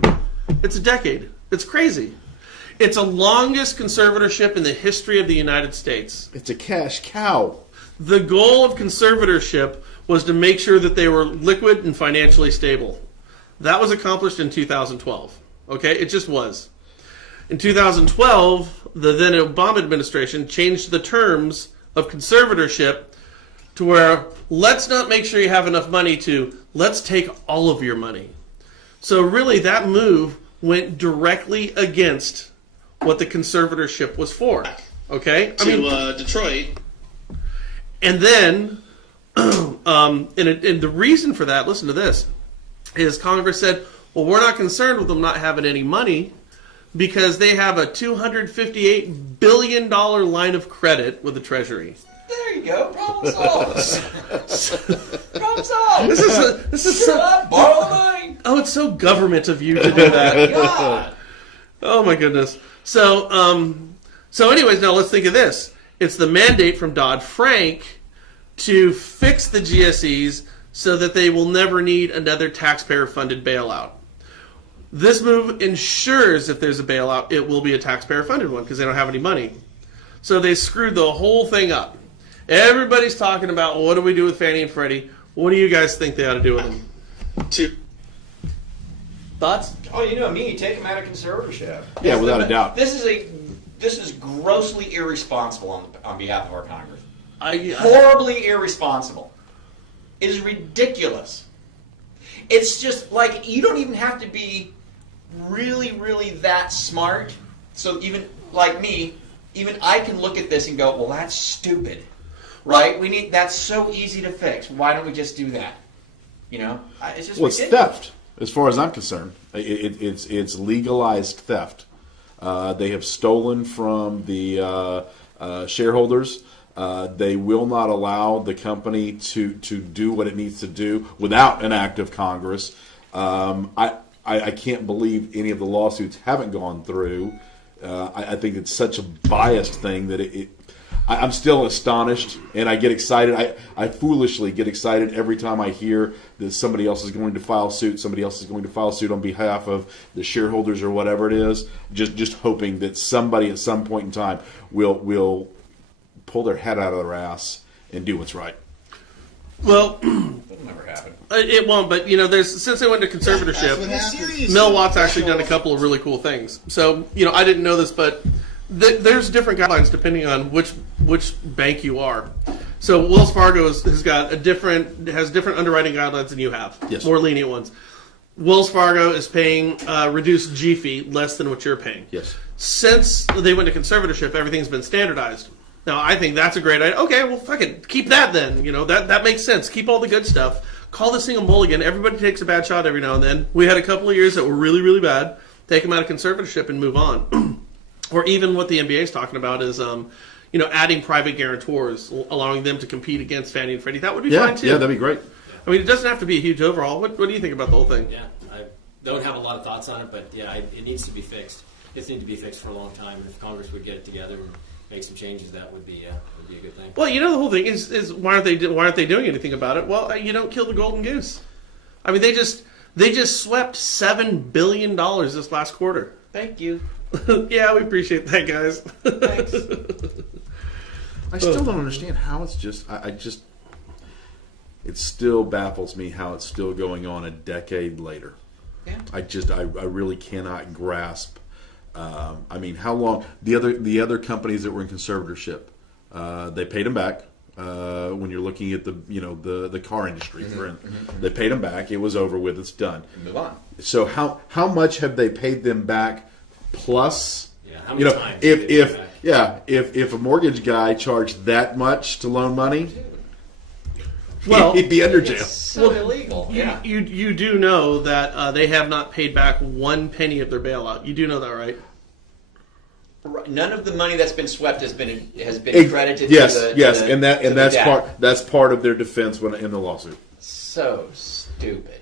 It's a decade. It's crazy. It's the longest conservatorship in the history of the United States. It's a cash cow. The goal of conservatorship was to make sure that they were liquid and financially stable. That was accomplished in 2012. Okay, it just was. In 2012, the then Obama administration changed the terms of conservatorship to where let's not make sure you have enough money to let's take all of your money. So really that move went directly against what the conservatorship was for. Okay? Detroit. And then, and the reason for that, listen to this, is Congress said, well, we're not concerned with them not having any money because they have a $258 billion line of credit with the Treasury. There you go. Problem solved. Problem solved. This is so borrow the money. Oh, it's so government of you to do that. God. Oh my goodness. So anyways, now let's think of this. It's the mandate from Dodd-Frank to fix the GSEs so that they will never need another taxpayer-funded bailout. This move ensures if there's a bailout, it will be a taxpayer-funded one because they don't have any money. So they screwed the whole thing up. Everybody's talking about, well, what do we do with Fannie and Freddie? What do you guys think they ought to do with them? Thoughts? Oh, you know me. Take them out of conservatorship. Yeah, without a doubt. This is grossly irresponsible on behalf of our Congress. Horribly irresponsible. It is ridiculous. It's just like you don't even have to be really, really that smart. So even like me, even I can look at this and go, well, that's stupid. Right? That's so easy to fix. Why don't we just do that? You know? It's just it's theft, as far as I'm concerned. It's legalized theft. They have stolen from the shareholders. They will not allow the company to do what it needs to do without an act of Congress. I can't believe any of the lawsuits haven't gone through. I think it's such a biased thing that I'm still astonished, and I get excited. I foolishly get excited every time I hear that somebody else is going to file suit. Somebody else is going to file suit on behalf of the shareholders or whatever it is. Just hoping that somebody at some point in time will pull their head out of their ass and do what's right. Well, that'll never happen. It won't. But since they went to conservatorship, Mel Watt's actually done a couple of really cool things. So I didn't know this, but there's different guidelines depending on which bank you are. So Wells Fargo has different underwriting guidelines than you have. Yes. More lenient ones. Wells Fargo is paying reduced G fee less than what you're paying. Yes. Since they went to conservatorship, everything's been standardized. Now I think that's a great idea. Okay, well fuck it, keep that then. That makes sense. Keep all the good stuff. Call this thing a mulligan. Everybody takes a bad shot every now and then. We had a couple of years that were really, really bad. Take them out of conservatorship and move on. Or even what the NBA is talking about is, adding private guarantors, allowing them to compete against Fannie and Freddie. That would be fine too. Yeah, that'd be great. I mean, it doesn't have to be a huge overhaul. What do you think about the whole thing? Yeah, I don't have a lot of thoughts on it, but yeah, it needs to be fixed. It's needed to be fixed for a long time. And if Congress would get it together and make some changes, that would be a good thing. Well, the whole thing is why aren't they doing anything about it? Well, you don't kill the golden goose. I mean, they just swept $7 billion this last quarter. Thank you. Yeah, we appreciate that, guys. Thanks. I still don't understand how it's just. It still baffles me how it's still going on a decade later. Yeah. I really cannot grasp. I mean, how long the other companies that were in conservatorship, they paid them back. When you're looking at the car industry, they paid them back. It was over with. It's done. Move on. So how much have they paid them back? Plus, how many times if a mortgage guy charged that much to loan money, well, he'd be under jail. It's so illegal. Yeah. You do know that they have not paid back one penny of their bailout. You do know that, right? None of the money that's been swept has been credited. Yes, to that's part of their defense in the lawsuit. So stupid.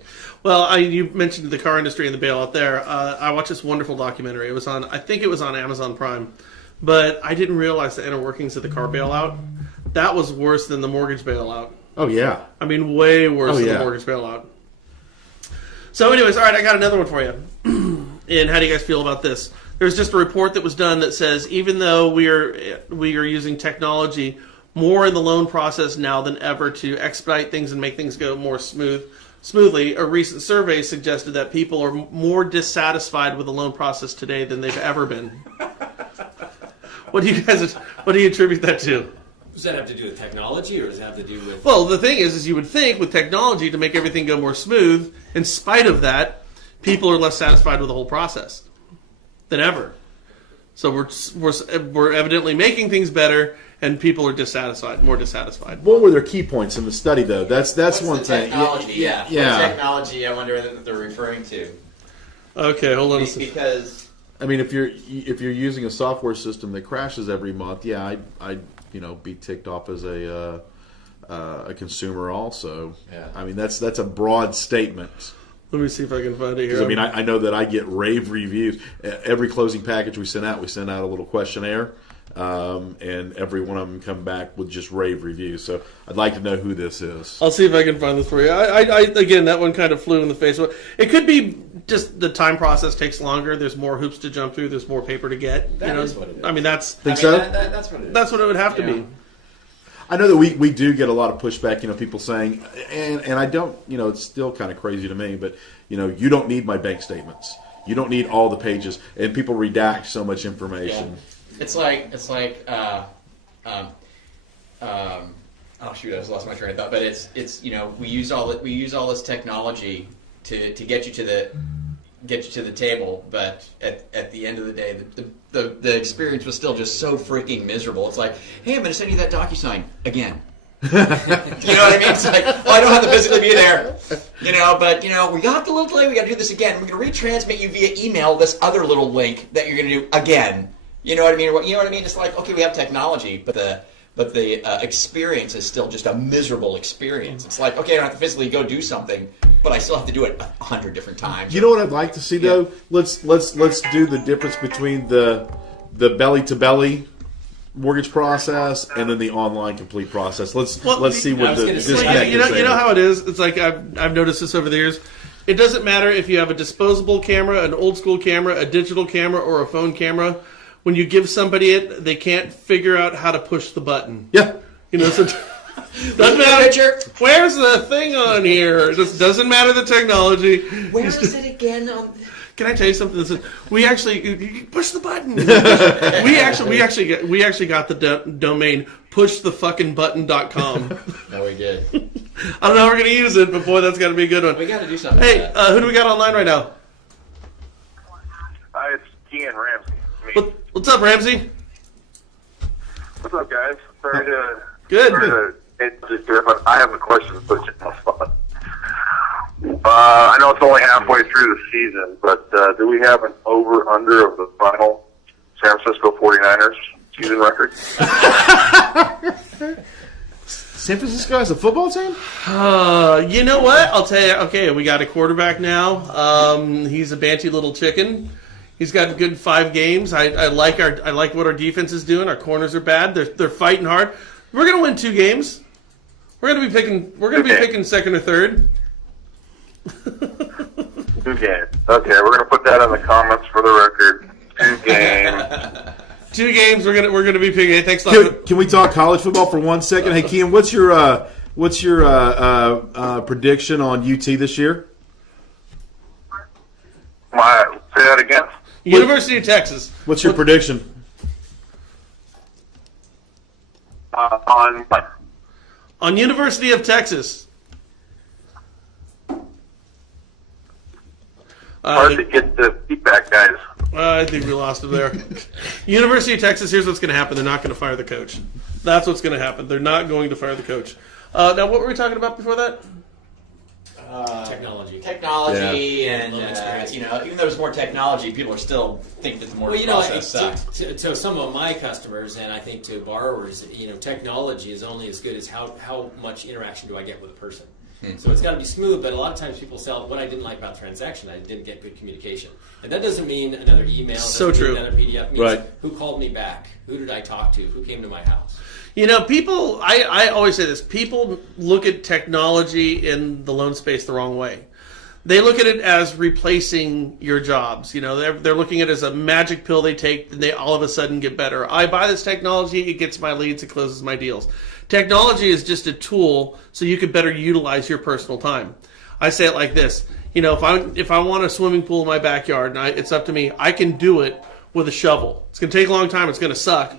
Well, you mentioned the car industry and the bailout there. I watched this wonderful documentary. I think it was on Amazon Prime, but I didn't realize the inner workings of the car bailout. That was worse than the mortgage bailout. Oh yeah. I mean, way worse than the mortgage bailout. So, anyways, all right, I got another one for you. And how do you guys feel about this? There's just a report that was done that says even though we are using technology more in the loan process now than ever to expedite things and make things go more smoothly. A recent survey suggested that people are more dissatisfied with the loan process today than they've ever been. What do you attribute that to? Does that have to do with technology, or does it have to do with... Well, the thing is you would think with technology to make everything go more smooth, in spite of that, people are less satisfied with the whole process than ever. So we're evidently making things better, and people are more dissatisfied. What were their key points in the study, though? That's What's one the thing. technology? Yeah. What technology, I wonder that they're referring to. Okay, hold on a second. Because... I mean, if you're using a software system that crashes every month, yeah, I'd be ticked off as a consumer also. Yeah. I mean, that's a broad statement. Let me see if I can find it here. Because I mean, I know that I get rave reviews. Every closing package we send out a little questionnaire, and every one of them come back with just rave reviews. So I'd like to know who this is. I'll see if I can find this for you. I again, that one kind of flew in the face. It could be just the time process takes longer. There's more hoops to jump through. There's more paper to get. That is what it is. I mean, That's what it is. That's what it would have to be. I know that we do get a lot of pushback, people saying, and I don't, it's still kind of crazy to me, but, you don't need my bank statements. You don't need all the pages, and people redact so much information. Yeah. It's like, oh shoot, I just lost my train of thought, but it's we use all this technology to get you to the table, but at the end of the day, the experience was still just so freaking miserable. It's like, hey, I'm going to send you that DocuSign again. You know what I mean? It's like, well, I don't have to physically be there, but we got the little delay. We got to do this again. We're going to retransmit you via email this other little link that you're going to do again. You know what I mean? It's like, okay, we have technology, but the experience is still just a miserable experience. It's like, okay, I don't have to physically go do something, but I still have to do it 100 different times. You know what I'd like to see though? Let's do the difference between the belly to belly mortgage process and then the online complete process. Let's see what the disconnect is there. You know how it is. It's like I've noticed this over the years. It doesn't matter if you have a disposable camera, an old school camera, a digital camera, or a phone camera. When you give somebody it, they can't figure out how to push the button. Yeah. So doesn't matter. Where's the thing on here? It just doesn't matter the technology. Where is it again? Can I tell you something? We actually push the button. we actually got the domain pushthefuckingbutton.com. No, we did. I don't know how we're going to use it, but boy, that's got to be a good one. We got to do something. Hey, who do we got online right now? It's Kean Ramsey. What's up, Ramsey? What's up, guys? Good. I have a question, but it's my spot. I know it's only halfway through the season, but do we have an over-under of the final San Francisco 49ers season record? San Francisco has a football team? You know what? I'll tell you. Okay, we got a quarterback now. He's a banty little chicken. He's got a good 5 games. I like what our defense is doing. Our corners are bad. They're fighting hard. We're gonna win 2 games. We're gonna be picking second or third. 2 games. Okay, we're gonna put that in the comments for the record. 2 games. 2 games. We're gonna be picking. Hey, thanks a lot. Can we talk college football for 1 second? Hey, Kean, what's your prediction on UT this year? Say that again. University of Texas. What's your prediction? On University of Texas. Hard to get the feedback, guys. I think we lost him there. University of Texas, here's what's going to happen. They're not going to fire the coach. That's what's going to happen. They're not going to fire the coach. Now, what were we talking about before that? Technology, and even though there's more technology, people are still think that the more process sucks. To some of my customers, and I think to borrowers, technology is only as good as how much interaction do I get with a person. So it's got to be smooth, but a lot of times people sell what I didn't like about transaction. I didn't get good communication, and that doesn't mean another email. So true. Mean another PDF. It means right. Who called me back? Who did I talk to? Who came to my house? People, I always say this, people look at technology in the loan space the wrong way. they look at it as replacing your jobs. You know, they're looking at it as a magic pill they take, and they all of a sudden get better. I buy this technology, it gets my leads, it closes my deals. Technology is just a tool so you can better utilize your personal time. I say it like this. You know, if I want a swimming pool in my backyard, and it's up to me, I can do it with a shovel. It's going to take a long time. It's going to suck,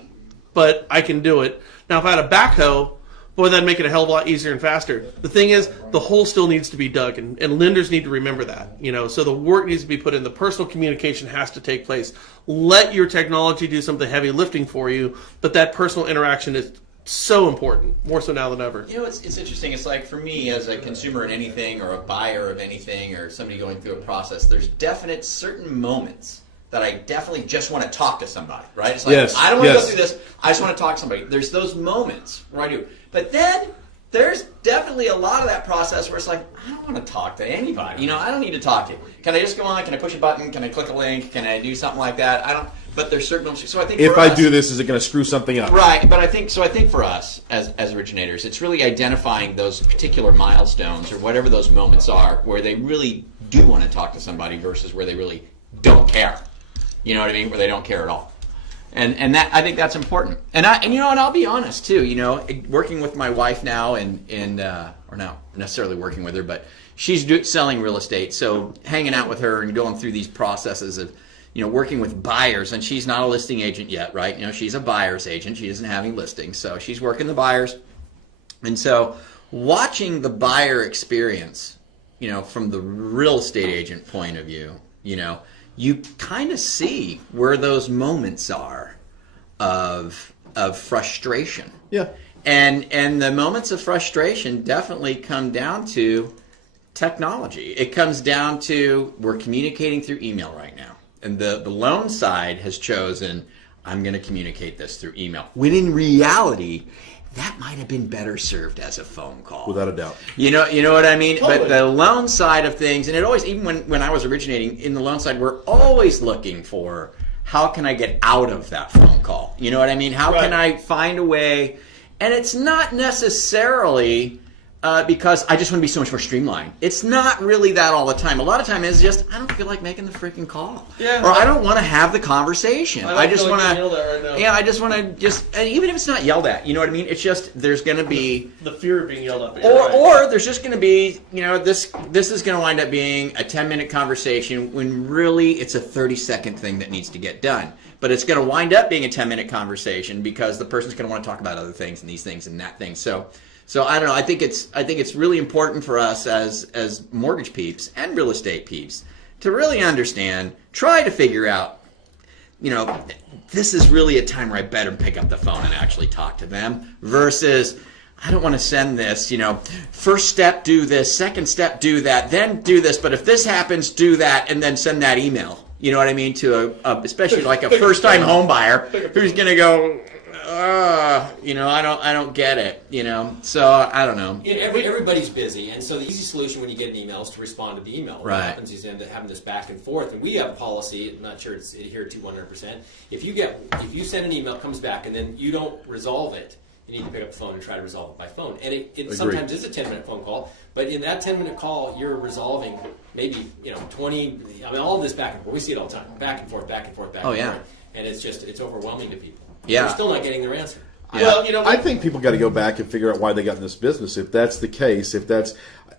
but I can do it. Now, if I had a backhoe, boy, that'd make it a hell of a lot easier and faster. The thing is, the hole still needs to be dug, and lenders need to remember that. You know, so the work needs to be put in. The personal communication has to take place. Let your technology do some of the heavy lifting for you, but that personal interaction is so important, more so now than ever. You know, it's interesting. It's like for me as a consumer in anything or a buyer of anything or somebody going through a process, there's definite certain moments that I definitely just want to talk to somebody, right? It's like, I don't want to go through this. I just want to talk to somebody. There's those moments where I do. But then there's definitely a lot of that process where it's like, I don't want to talk to anybody. You know, I don't need to talk to you. Can I just go on? Can I push a button? Can I click a link? Can I do something like that? I don't. But there's certain. So I think if I do this, is it going to screw something up? Right. But I think for us as originators, it's really identifying those particular milestones or whatever those moments are where they really do want to talk to somebody versus where they really don't care. You know what I mean? Where they don't care at all. And that I think that's important. And you know, and I'll be honest too. You know, working with my wife now, or not necessarily working with her, but she's selling real estate. So hanging out with her and going through these processes of, you know, working with buyers, and she's not a listing agent yet, right? You know, she's a buyer's agent. She doesn't have any listings, so she's working the buyers. And so watching the buyer experience, you know, from the real estate agent point of view, you know, you kind of see where those moments are of frustration. Yeah. And the moments of frustration definitely come down to technology. It comes down to we're communicating through email right now. And the loan side has chosen, I'm going to communicate this through email. When in reality, that might have been better served as a phone call. Without a doubt. You know what I mean? Totally. But the loan side of things, and it always, even when I was originating in the loan side, we're always looking for how can I get out of that phone call? You know what I mean? How can I find a way? And it's not necessarily because I just want to be so much more streamlined. It's not really that all the time. A lot of time it's just, I don't feel like making the freaking call. Yeah. Or I don't want to have the conversation. I just want to. Right yeah, I just want to and even if it's not yelled at, you know what I mean? It's just, there's going to be the fear of being yelled at. Or there's just going to be, you know, this is going to wind up being a 10-minute conversation when really it's a 30-second thing that needs to get done. But it's going to wind up being a 10-minute conversation because the person's going to want to talk about other things and these things and that thing. So I don't know. I think it's really important for us as mortgage peeps and real estate peeps to really understand, try to figure out, you know, this is really a time where I better pick up the phone and actually talk to them versus I don't want to send this, you know, first step, do this, second step, do that, then do this, but if this happens, do that, and then send that email. You know what I mean? To especially like a first-time home buyer who's going to go, you know, I don't get it, you know. So I don't know. Everybody's busy, and so the easy solution when you get an email is to respond to the email. What happens is you end up having this back and forth, and we have a policy. I'm not sure it's adhered to 100%. If you send an email, it comes back, and then you don't resolve it, you need to pick up the phone and try to resolve it by phone. And it sometimes is a 10-minute phone call, but in that 10-minute call, you're resolving maybe 20. I mean, all of this back and forth. We see it all the time, back and forth, back and forth, back and forth, and it's overwhelming to people. Yeah, they're still not getting their answer. Yeah. Well, you know, I think people got to go back and figure out why they got in this business. If that's the case, if that's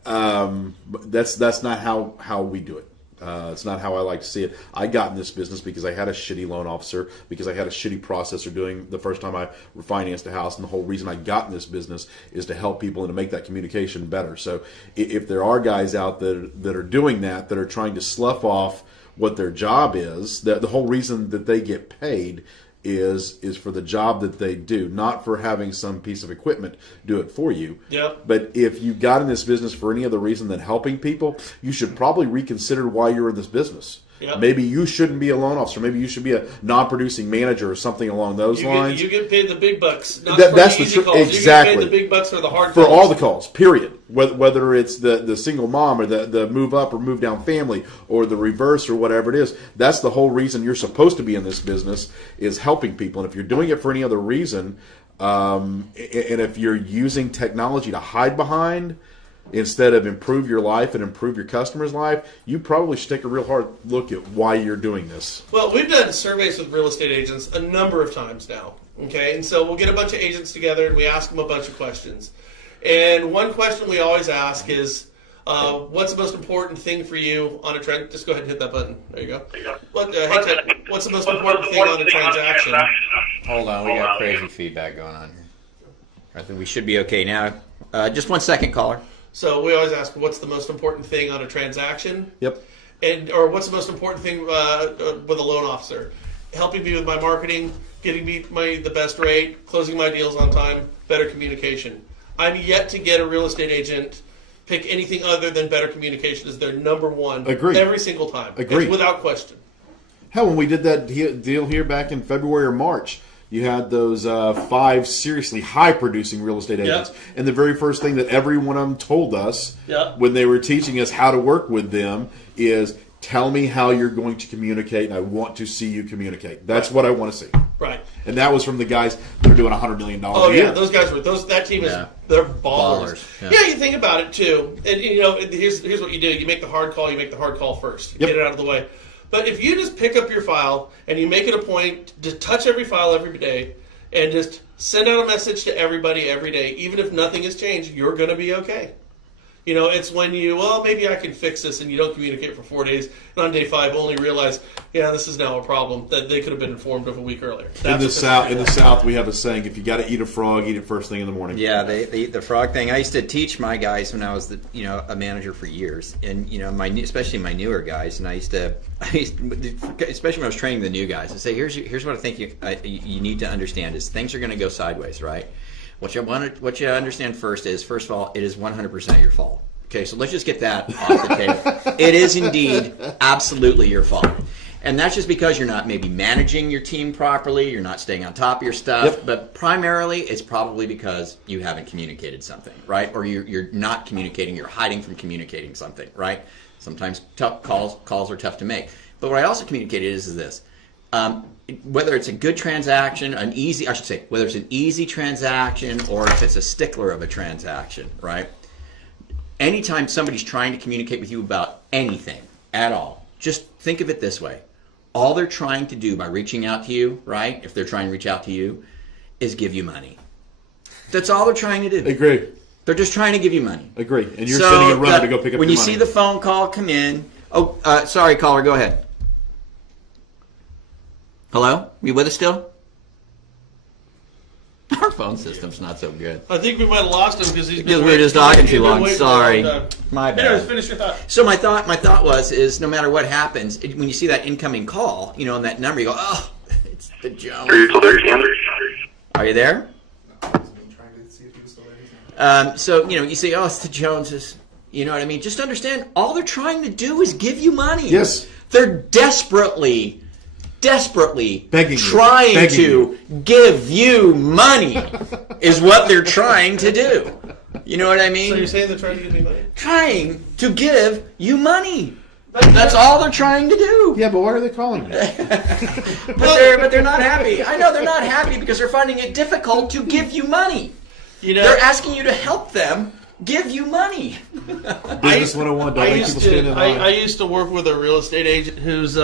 not how we do it. It's not how I like to see it. I got in this business because I had a shitty loan officer, because I had a shitty processor doing the first time I refinanced a house, and the whole reason I got in this business is to help people and to make that communication better. So if there are guys out there that are doing that are trying to slough off what their job is, the whole reason that they get paid is for the job that they do, not for having some piece of equipment do it for you. Yep. But if you got in this business for any other reason than helping people, you should probably reconsider why you're in this business. Yep. Maybe you shouldn't be a loan officer. Maybe you should be a non-producing manager or something along those lines. You get paid the big bucks. Not That's for the easy calls. exactly. You get paid the big bucks for the hard for calls. all the calls, period. Whether it's the single mom or the move up or move down family or the reverse or whatever it is, that's the whole reason you're supposed to be in this business, is helping people. And if you're doing it for any other reason, and if you're using technology to hide behind, instead of improve your life and improve your customer's life, you probably should take a real hard look at why you're doing this. Well, we've done surveys with real estate agents a number of times now. Okay, and so we'll get a bunch of agents together and we ask them a bunch of questions. And one question we always ask is, what's the most important thing for you on a trend? Just go ahead and hit that button. There you go. What's the most important thing on a transaction? Hold on, we got crazy feedback going on here. I think we should be okay now. Just 1 second, caller. So we always ask, what's the most important thing on a transaction? Yep. Or what's the most important thing with a loan officer? Helping me with my marketing, getting me the best rate, closing my deals on time, better communication. I'm yet to get a real estate agent pick anything other than better communication as their number one. Agreed. Every single time. Agreed. It's without question. Hell, when we did that deal here back in February or March, you had those 5 seriously high-producing real estate agents. Yep. And the very first thing that every one of them told us Yep. when they were teaching us how to work with them is, tell me how you're going to communicate, and I want to see you communicate. That's what I want to see. Right. And that was from the guys that are doing $100 million Oh a year. yeah, those guys were that team is they're ballers. Yeah, you think about it too, and here's what you do: you make the hard call. You make the hard call first. Yep. Get it out of the way. But if you just pick up your file and you make it a point to touch every file every day and just send out a message to everybody every day, even if nothing has changed, you're going to be okay. It's when maybe I can fix this, and you don't communicate for 4 days, and on day 5 only realize, this is now a problem that they could have been informed of a week earlier. In the South, we have a saying: if you got to eat a frog, eat it first thing in the morning. Yeah, the frog thing. I used to teach my guys when I was a manager for years, and especially my newer guys. And I used to, especially when I was training the new guys, and say, here's what I think you need to understand is things are going to go sideways, right? What you understand first of all, it is 100% your fault. Okay, so let's just get that off the table. It is indeed absolutely your fault. And that's just because you're not maybe managing your team properly, you're not staying on top of your stuff, but primarily it's probably because you haven't communicated something, right? Or you're not communicating, you're hiding from communicating something, right? Sometimes tough calls are tough to make. But what I also communicated is this. Whether it's a good transaction, whether it's an easy transaction or if it's a stickler of a transaction, right? Anytime somebody's trying to communicate with you about anything at all, just think of it this way. All they're trying to do by reaching out to you, right, if they're trying to reach out to you, is give you money. That's all they're trying to do. Agree. They're just trying to give you money. Agree. And you're sending a runner to go pick up when your you money. see the phone call come in, sorry, caller, go ahead. Hello? You with us still? Our phone system's not so good. I think we might have lost him because we were just talking too long. Sorry. My bad. Anyways, finish your thought. So my thought was no matter what happens, when you see that incoming call, on that number, you go, oh, it's the Jones. Are you still there, Sam? Are you there? So you say, oh, it's the Joneses. You know what I mean? Just understand, all they're trying to do is give you money. Yes. They're desperately begging trying to you. give you money is what they're trying to do. You know what I mean? So you're saying they're trying to give me money? Trying to give you money. That's all they're trying to do. Yeah, but why are they calling me? but they're not happy. I know they're not happy because they're finding it difficult to give you money. They're asking you to help them give you money. Business 101, don't make people stand in line. I used to work with a real estate agent who's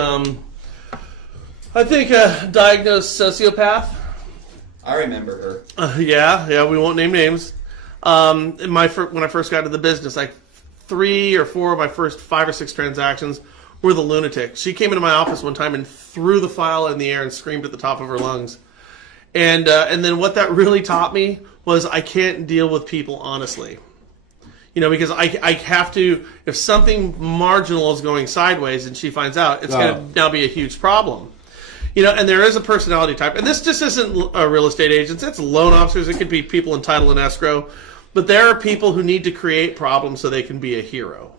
I think a diagnosed sociopath. I remember her. Yeah, we won't name names. When I first got into the business, like 3 or 4 of my first 5 or 6 transactions were the lunatic. She came into my office one time and threw the file in the air and screamed at the top of her lungs. And then what that really taught me was I can't deal with people honestly. Because I have to, if something marginal is going sideways and she finds out, it's going to now be a huge problem. And there is a personality type. And this just isn't real estate agents. It's loan officers. It could be people in title and escrow. But there are people who need to create problems so they can be a hero.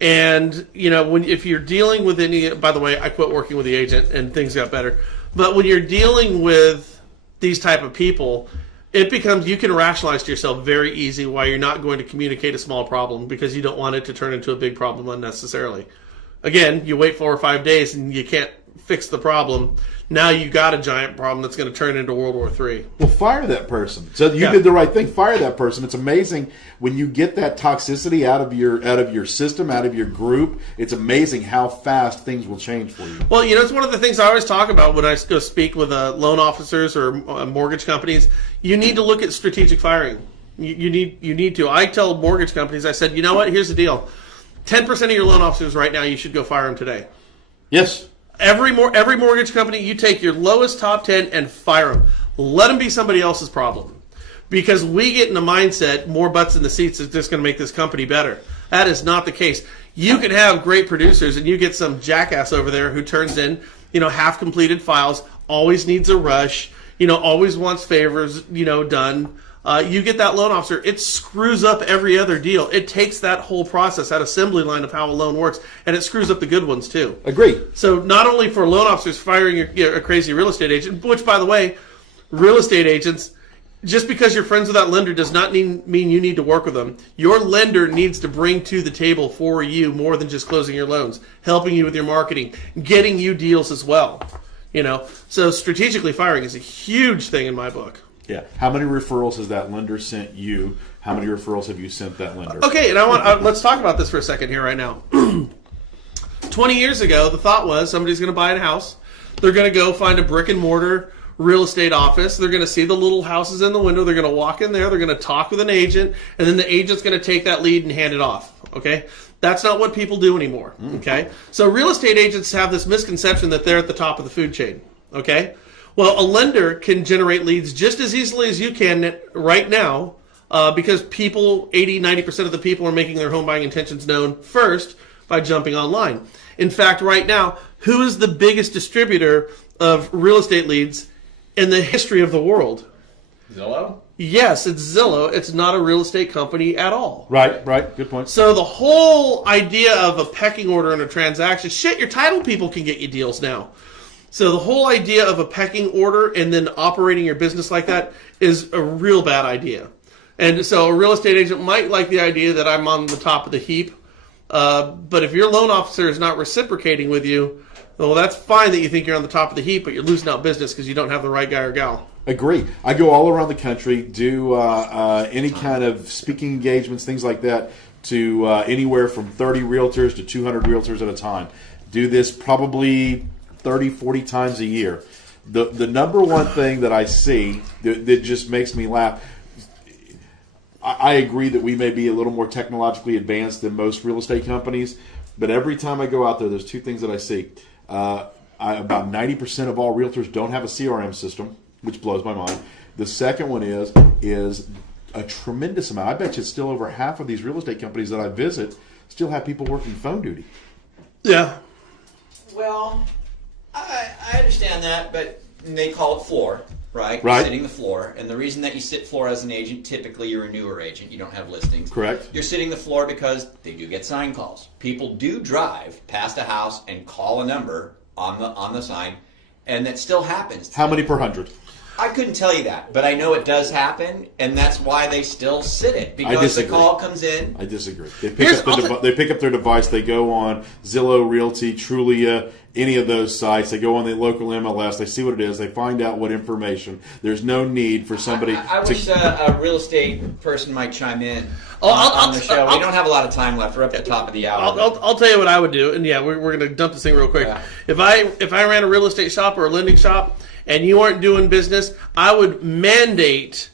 And, if you're dealing with by the way, I quit working with the agent and things got better. But when you're dealing with these type of people, it becomes, you can rationalize to yourself very easy why you're not going to communicate a small problem because you don't want it to turn into a big problem unnecessarily. Again, you wait 4 or 5 days and you can't fix the problem. Now you got a giant problem that's going to turn into World War III. Well, fire that person. So you did the right thing. Fire that person. It's amazing when you get that toxicity out of your system, out of your group. It's amazing how fast things will change for you. Well, it's one of the things I always talk about when I go speak with loan officers or mortgage companies. You need to look at strategic firing. You need to. I tell mortgage companies, I said, you know what? Here's the deal. 10% of your loan officers right now, you should go fire them today. Yes. Every mortgage company, you take your lowest top 10 and fire them. Let them be somebody else's problem. Because we get in the mindset, more butts in the seats is just going to make this company better. That is not the case. You can have great producers and you get some jackass over there who turns in, half-completed files, always needs a rush, always wants favors, done. You get that loan officer, it screws up every other deal. It takes that whole process, that assembly line of how a loan works, and it screws up the good ones too. Agreed. So not only for loan officers firing a crazy real estate agent, which, by the way, real estate agents, just because you're friends with that lender does not mean you need to work with them. Your lender needs to bring to the table for you more than just closing your loans, helping you with your marketing, getting you deals as well. So strategically firing is a huge thing in my book. Yeah. How many referrals has that lender sent you? How many referrals have you sent that lender? Okay, and let's talk about this for a second here right now. 20 years ago, the thought was somebody's going to buy a house. They're going to go find a brick and mortar real estate office. They're going to see the little houses in the window. They're going to walk in there. They're going to talk with an agent, and then the agent's going to take that lead and hand it off. Okay? That's not what people do anymore. Okay? So real estate agents have this misconception that they're at the top of the food chain. Okay? Well, a lender can generate leads just as easily as you can right now because 80-90% of the people are making their home buying intentions known first by jumping online. In fact, right now, who is the biggest distributor of real estate leads in the history of the world? Zillow? Yes, it's Zillow. It's not a real estate company at all. Right. Good point. So the whole idea of a pecking order in a transaction, your title people can get you deals now. So the whole idea of a pecking order and then operating your business like that is a real bad idea. And so a real estate agent might like the idea that I'm on the top of the heap. But if your loan officer is not reciprocating with you, well, that's fine that you think you're on the top of the heap, but you're losing out business because you don't have the right guy or gal. Agree. I go all around the country, do any kind of speaking engagements, things like that, to anywhere from 30 realtors to 200 realtors at a time. Do this probably 30, 40 times a year. The number one thing that I see that just makes me laugh, I agree that we may be a little more technologically advanced than most real estate companies, but every time I go out there's two things that I see. About 90% of all realtors don't have a CRM system, which blows my mind. The second one is a tremendous amount. I bet you it's still over half of these real estate companies that I visit still have people working phone duty. Yeah. Well, I understand that, but they call it floor, right? Right. You're sitting the floor, and the reason that you sit floor as an agent, typically you're a newer agent, you don't have listings. Correct. You're sitting the floor because they do get sign calls. People do drive past a house and call a number on the sign, and that still happens. How many per 100? I couldn't tell you that, but I know it does happen, and that's why they still sit it, because the call comes in. I disagree. They pick up their device. They go on Zillow, Realty, Trulia, any of those sites. They go on the local MLS. They see what it is. They find out what information. There's no need for somebody I wish a real estate person might chime in on the show. We don't have a lot of time left. We're up at the top of the hour. I'll tell you what I would do, and yeah, we're going to dump this thing real quick. Yeah. If I ran a real estate shop or a lending shop, and you aren't doing business, I would mandate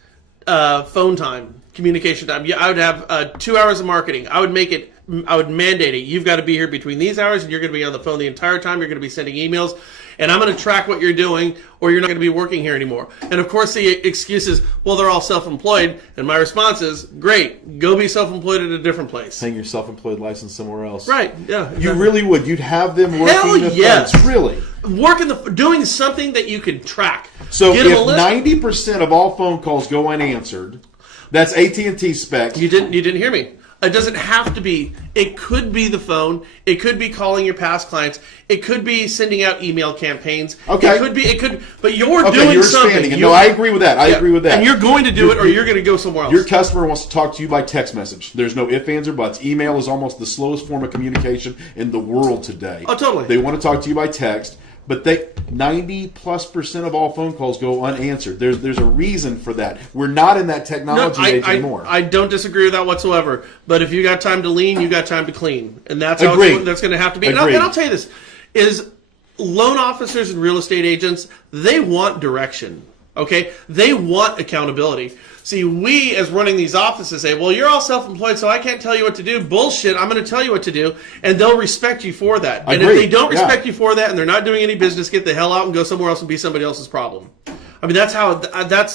phone time, communication time. I would have 2 hours of marketing. I would mandate it. You've got to be here between these hours, and you're going to be on the phone the entire time. You're going to be sending emails, and I'm going to track what you're doing, or you're not going to be working here anymore. And of course, the excuse is, well, they're all self-employed. And my response is, great, go be self-employed at a different place. Hang your self-employed license somewhere else. Right? Yeah. Exactly. You really would. You'd have them working the phones. Really. Doing something that you can track. So if 90% of all phone calls go unanswered, that's AT&T spec. You didn't hear me. It doesn't have to be. It could be the phone. It could be calling your past clients. It could be sending out email campaigns. Okay. It could. But you're doing something. No, I agree with that. I agree with that. And you're going to do it, or you're going to go somewhere else. Your customer wants to talk to you by text message. There's no ifs, ands, or buts. Email is almost the slowest form of communication in the world today. Oh, totally. They want to talk to you by text. But 90+% of all phone calls go unanswered. There's a reason for that. We're not in that technology age anymore. I don't disagree with that whatsoever. But if you got time to lean, you got time to clean, and that's how that's going to have to be. And I'll tell you this: is loan officers and real estate agents, they want direction. Okay, they want accountability. See, we as running these offices say, well, you're all self-employed, so I can't tell you what to do. Bullshit, I'm going to tell you what to do, and they'll respect you for that. And if they don't respect you for that and they're not doing any business, get the hell out and go somewhere else and be somebody else's problem. I mean, that's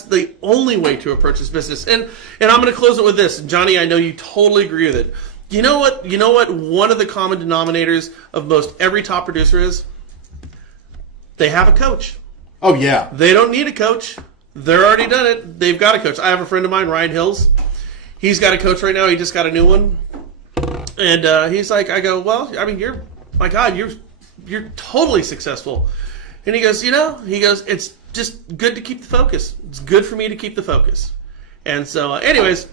the only way to approach this business. And I'm going to close it with this. And Johnny, I know you totally agree with it. You know what one of the common denominators of most every top producer is? They have a coach. Oh, yeah. They don't need a coach. They're already done it. They've got a coach. I have a friend of mine, Ryan Hills. He's got a coach right now. He just got a new one. And he's like, I go, well, I mean, you're totally successful. And he goes, it's just good to keep the focus. It's good for me to keep the focus. And so, anyways,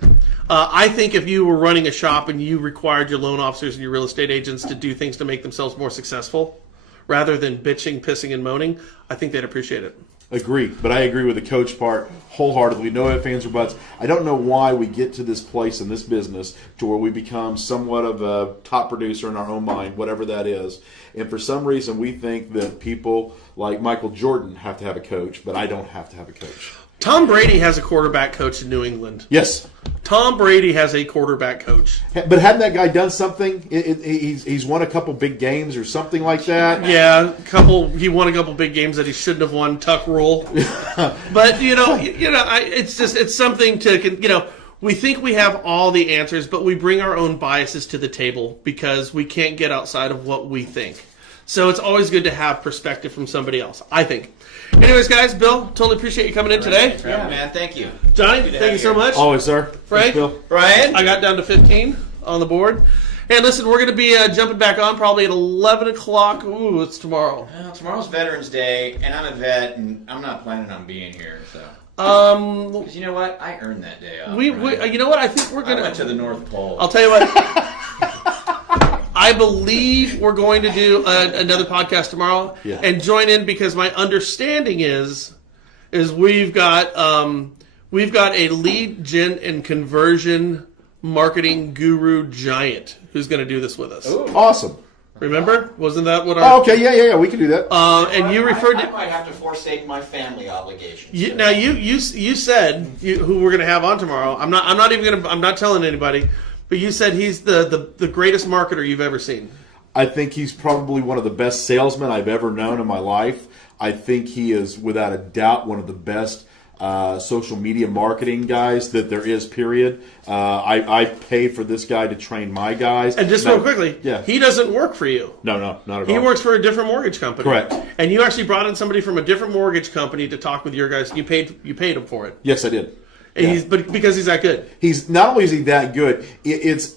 I think if you were running a shop and you required your loan officers and your real estate agents to do things to make themselves more successful, rather than bitching, pissing, and moaning, I think they'd appreciate it. Agree, but I agree with the coach part wholeheartedly. No ifs, ands, or buts. I don't know why we get to this place in this business to where we become somewhat of a top producer in our own mind, whatever that is. And for some reason, we think that people like Michael Jordan have to have a coach, but I don't have to have a coach. Tom Brady has a quarterback coach in New England. Yes. Tom Brady has a quarterback coach. But hadn't that guy done something? He's won a couple big games or something like that. Yeah, he won a couple big games that he shouldn't have won. Tuck rule. But it's something to we think we have all the answers, but we bring our own biases to the table because we can't get outside of what we think. So it's always good to have perspective from somebody else, I think. Anyways, guys, Bill, totally appreciate you coming in today. Yeah, man, thank you. Johnny, thank you so much. Always, sir. Frank, Bill. Brian, I got down to 15 on the board. And listen, we're going to be jumping back on probably at 11 o'clock. Ooh, it's tomorrow. Well, tomorrow's Veterans Day, and I'm a vet, and I'm not planning on being here, so. Because you know what? I earned that day off. You know what? I think we're going to... I went to the North Pole. I'll tell you what. I believe we're going to do another podcast tomorrow and join in because my understanding is we've got a lead gen and conversion marketing guru giant who's going to do this with us. Ooh. Awesome. Remember? Wasn't that what our... Oh, okay, yeah, we can do that. And you referred to... I might have to forsake my family obligations. You said who we're going to have on tomorrow. I'm not telling anybody. But you said he's the greatest marketer you've ever seen. I think he's probably one of the best salesmen I've ever known in my life. I think he is, without a doubt, one of the best social media marketing guys that there is, period. I pay for this guy to train my guys. And just real quickly, he doesn't work for you. No, not at all. He works for a different mortgage company. Correct. And you actually brought in somebody from a different mortgage company to talk with your guys. You paid him for it. Yes, I did. And because he's that good. He's not only is he that good. It's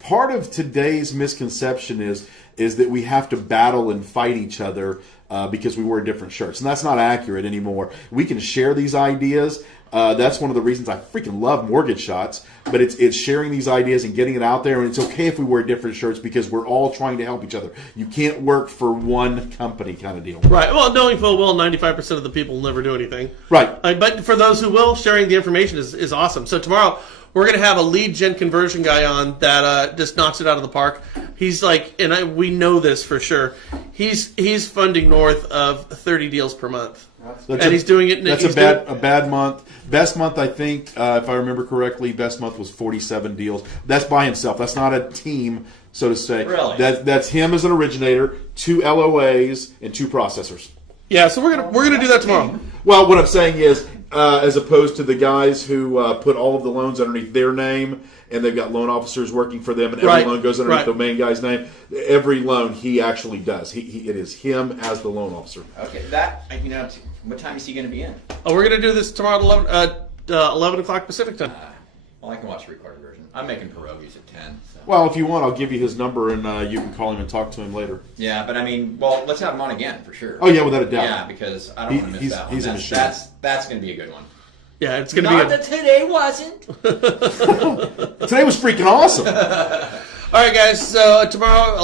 part of today's misconception is that we have to battle and fight each other because we wear different shirts, and that's not accurate anymore. We can share these ideas. That's one of the reasons I freaking love Mortgage Shots. But it's sharing these ideas and getting it out there, and it's okay if we wear different shirts because we're all trying to help each other. You can't work for one company kind of deal. Right. Well, knowing full well 95% of the people will never do anything. Right. But for those who will, sharing the information is awesome. So tomorrow we're going to have a lead gen conversion guy on that just knocks it out of the park. He's like, we know this for sure. He's funding north of 30 deals per month. He's doing it. That's a bad month. Best month, I think, if I remember correctly, best month was 47 deals. That's by himself. That's not a team, so to say. Really? That's him as an originator, 2 LOAs, and 2 processors. Yeah, so we're gonna do that tomorrow. Well, what I'm saying is, as opposed to the guys who put all of the loans underneath their name, and they've got loan officers working for them, and every loan goes underneath the main guy's name. Every loan he actually does. It is him as the loan officer. Okay, what time is he going to be in? Oh, we're going to do this tomorrow at 11 o'clock Pacific time. Well, I can watch the recorded version. I'm making pierogies at 10. So. Well, if you want, I'll give you his number, and you can call him and talk to him later. Yeah, but let's have him on again for sure. Oh, yeah, without a doubt. Yeah, because I don't want to miss that one. He's a machine. That's going to be a good one. Yeah, it's going to be. Not that today wasn't. Today was freaking awesome. All All right, guys. So tomorrow,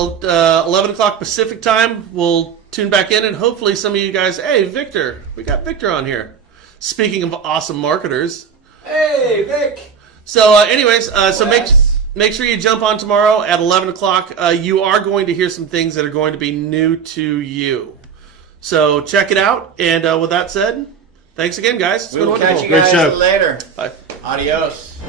11 o'clock Pacific time, we'll tune back in, and hopefully some of you guys, hey, Victor, we got Victor on here. Speaking of awesome marketers. Hey, Vic. So anyways, so make sure you jump on tomorrow at 11 o'clock. You are going to hear some things that are going to be new to you. So check it out. And with that said, thanks again, guys. It's We'll been wonderful. catch you guys Great show. later. Bye. Adios.